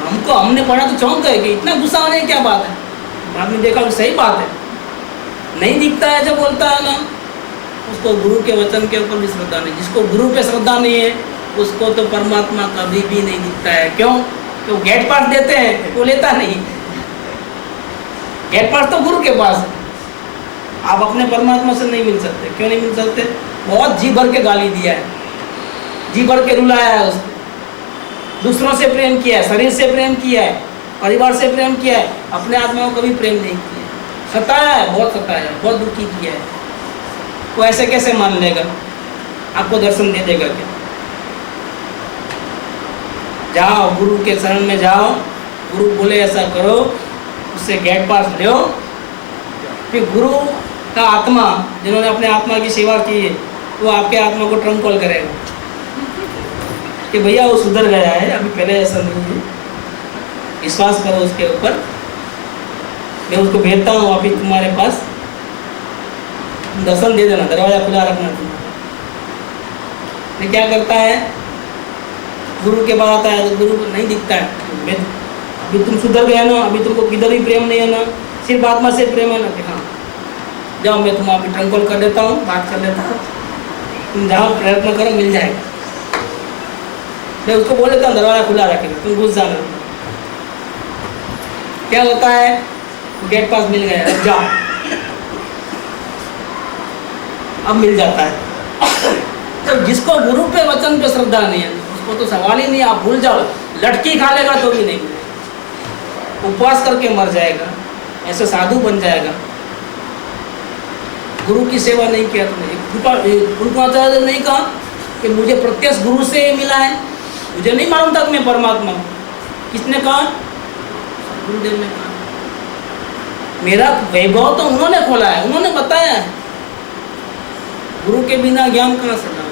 हमको, हमने पढ़ा तो चौंक गए कि इतना गुस्सा आने की क्या बात है। बाद में देखा कि सही बात है, नहीं दिखता है जो बोलता है ना, उसको गुरु के वचन के ऊपर भी श्रद्धा नहीं। जिसको गुरु पे श्रद्धा नहीं है उसको तो परमात्मा कभी भी नहीं दिखता है। क्यों? तो गेट पास देते हैं, वो लेता नहीं। गेट पास तो गुरु के पास है। आप अपने परमात्मा से नहीं मिल सकते। क्यों नहीं मिल सकते? बहुत जी भर के गाली दिया है, जी भर के रुलाया है उसको, दूसरों से प्रेम किया है, शरीर से प्रेम किया है, परिवार से प्रेम किया है, अपने आत्मा को कभी प्रेम नहीं किया, सताया है, बहुत सताया है, बहुत दुखी किया है। वो ऐसे कैसे मान लेगा? आपको दर्शन दे देगा क्या? जाओ गुरु के शरण में जाओ, गुरु बोले ऐसा करो, उससे गेट पास लो। फिर गुरु का आत्मा, जिन्होंने अपने आत्मा की सेवा की है, वो आपके आत्मा को ट्रंक कॉल करेगा कि भैया वो सुधर गया है, अभी पहले ऐसा नहीं है, विश्वास करो उसके ऊपर, मैं उसको भेजता हूँ अभी तुम्हारे पास, दर्शन दे देना, दरवाजा खुला रखना तुम्हारा। क्या करता है? गुरु के पास आता है तो गुरु को नहीं दिखता है, मैं अभी तुम सुधर गया ना, अभी तुमको किधर भी प्रेम नहीं है ना, सिर्फ आत्मा से प्रेम है ना, कि हाँ जाओ मैं तुम्हें अभी ट्रंक कॉल कर देता हूँ, बात कर लेता हूँ, तुम जाओ प्रयत्न करो, मिल जाएगा। मैं उसको बोल देता हूँ दरवाजा खुला रखेगा, तुम घुस जाना। क्या होता है? गेट पास मिल गया, अब जाओ, अब मिल जाता है। तो जिसको गुरु पे वचन पे श्रद्धा नहीं है उसको तो सवाल ही नहीं, आप भूल जाओ, लटकी खा लेगा तो भी नहीं मिलेगा, उपवास करके मर जाएगा, ऐसे साधु बन जाएगा। गुरु की सेवा नहीं किया तुमने। गुरुआचार्य ने नहीं कहा कि मुझे प्रत्यक्ष गुरु से मिला है, मुझे नहीं मालूम था कि मैं परमात्मा हूँ। किसने कहा? गुरुदेव ने कहा। मेरा वैभव तो उन्होंने खोला है, उन्होंने बताया है। गुरु के बिना ज्ञान कहाँ से लाओ?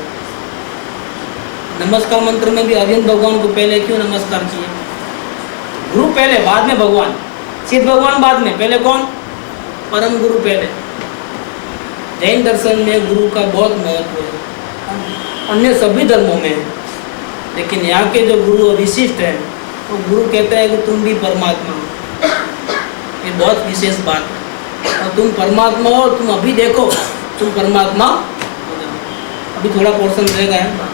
नमस्कार मंत्र में भी अरविंद भगवान को पहले क्यों नमस्कार किए? गुरु पहले, बाद में भगवान। सिद्ध भगवान बाद में, पहले कौन? परम गुरु पहले। जैन दर्शन में गुरु का बहुत महत्व है, अन्य सभी धर्मों में है, लेकिन यहाँ के जो गुरु विशिष्ट है वो गुरु कहते हैं कि तुम भी परमात्मा हो। ये बहुत विशेष बात है, और तुम परमात्मा हो, तुम अभी देखो तुम परमात्मा हो जाओ। अभी थोड़ा पोर्शन रहेगा है।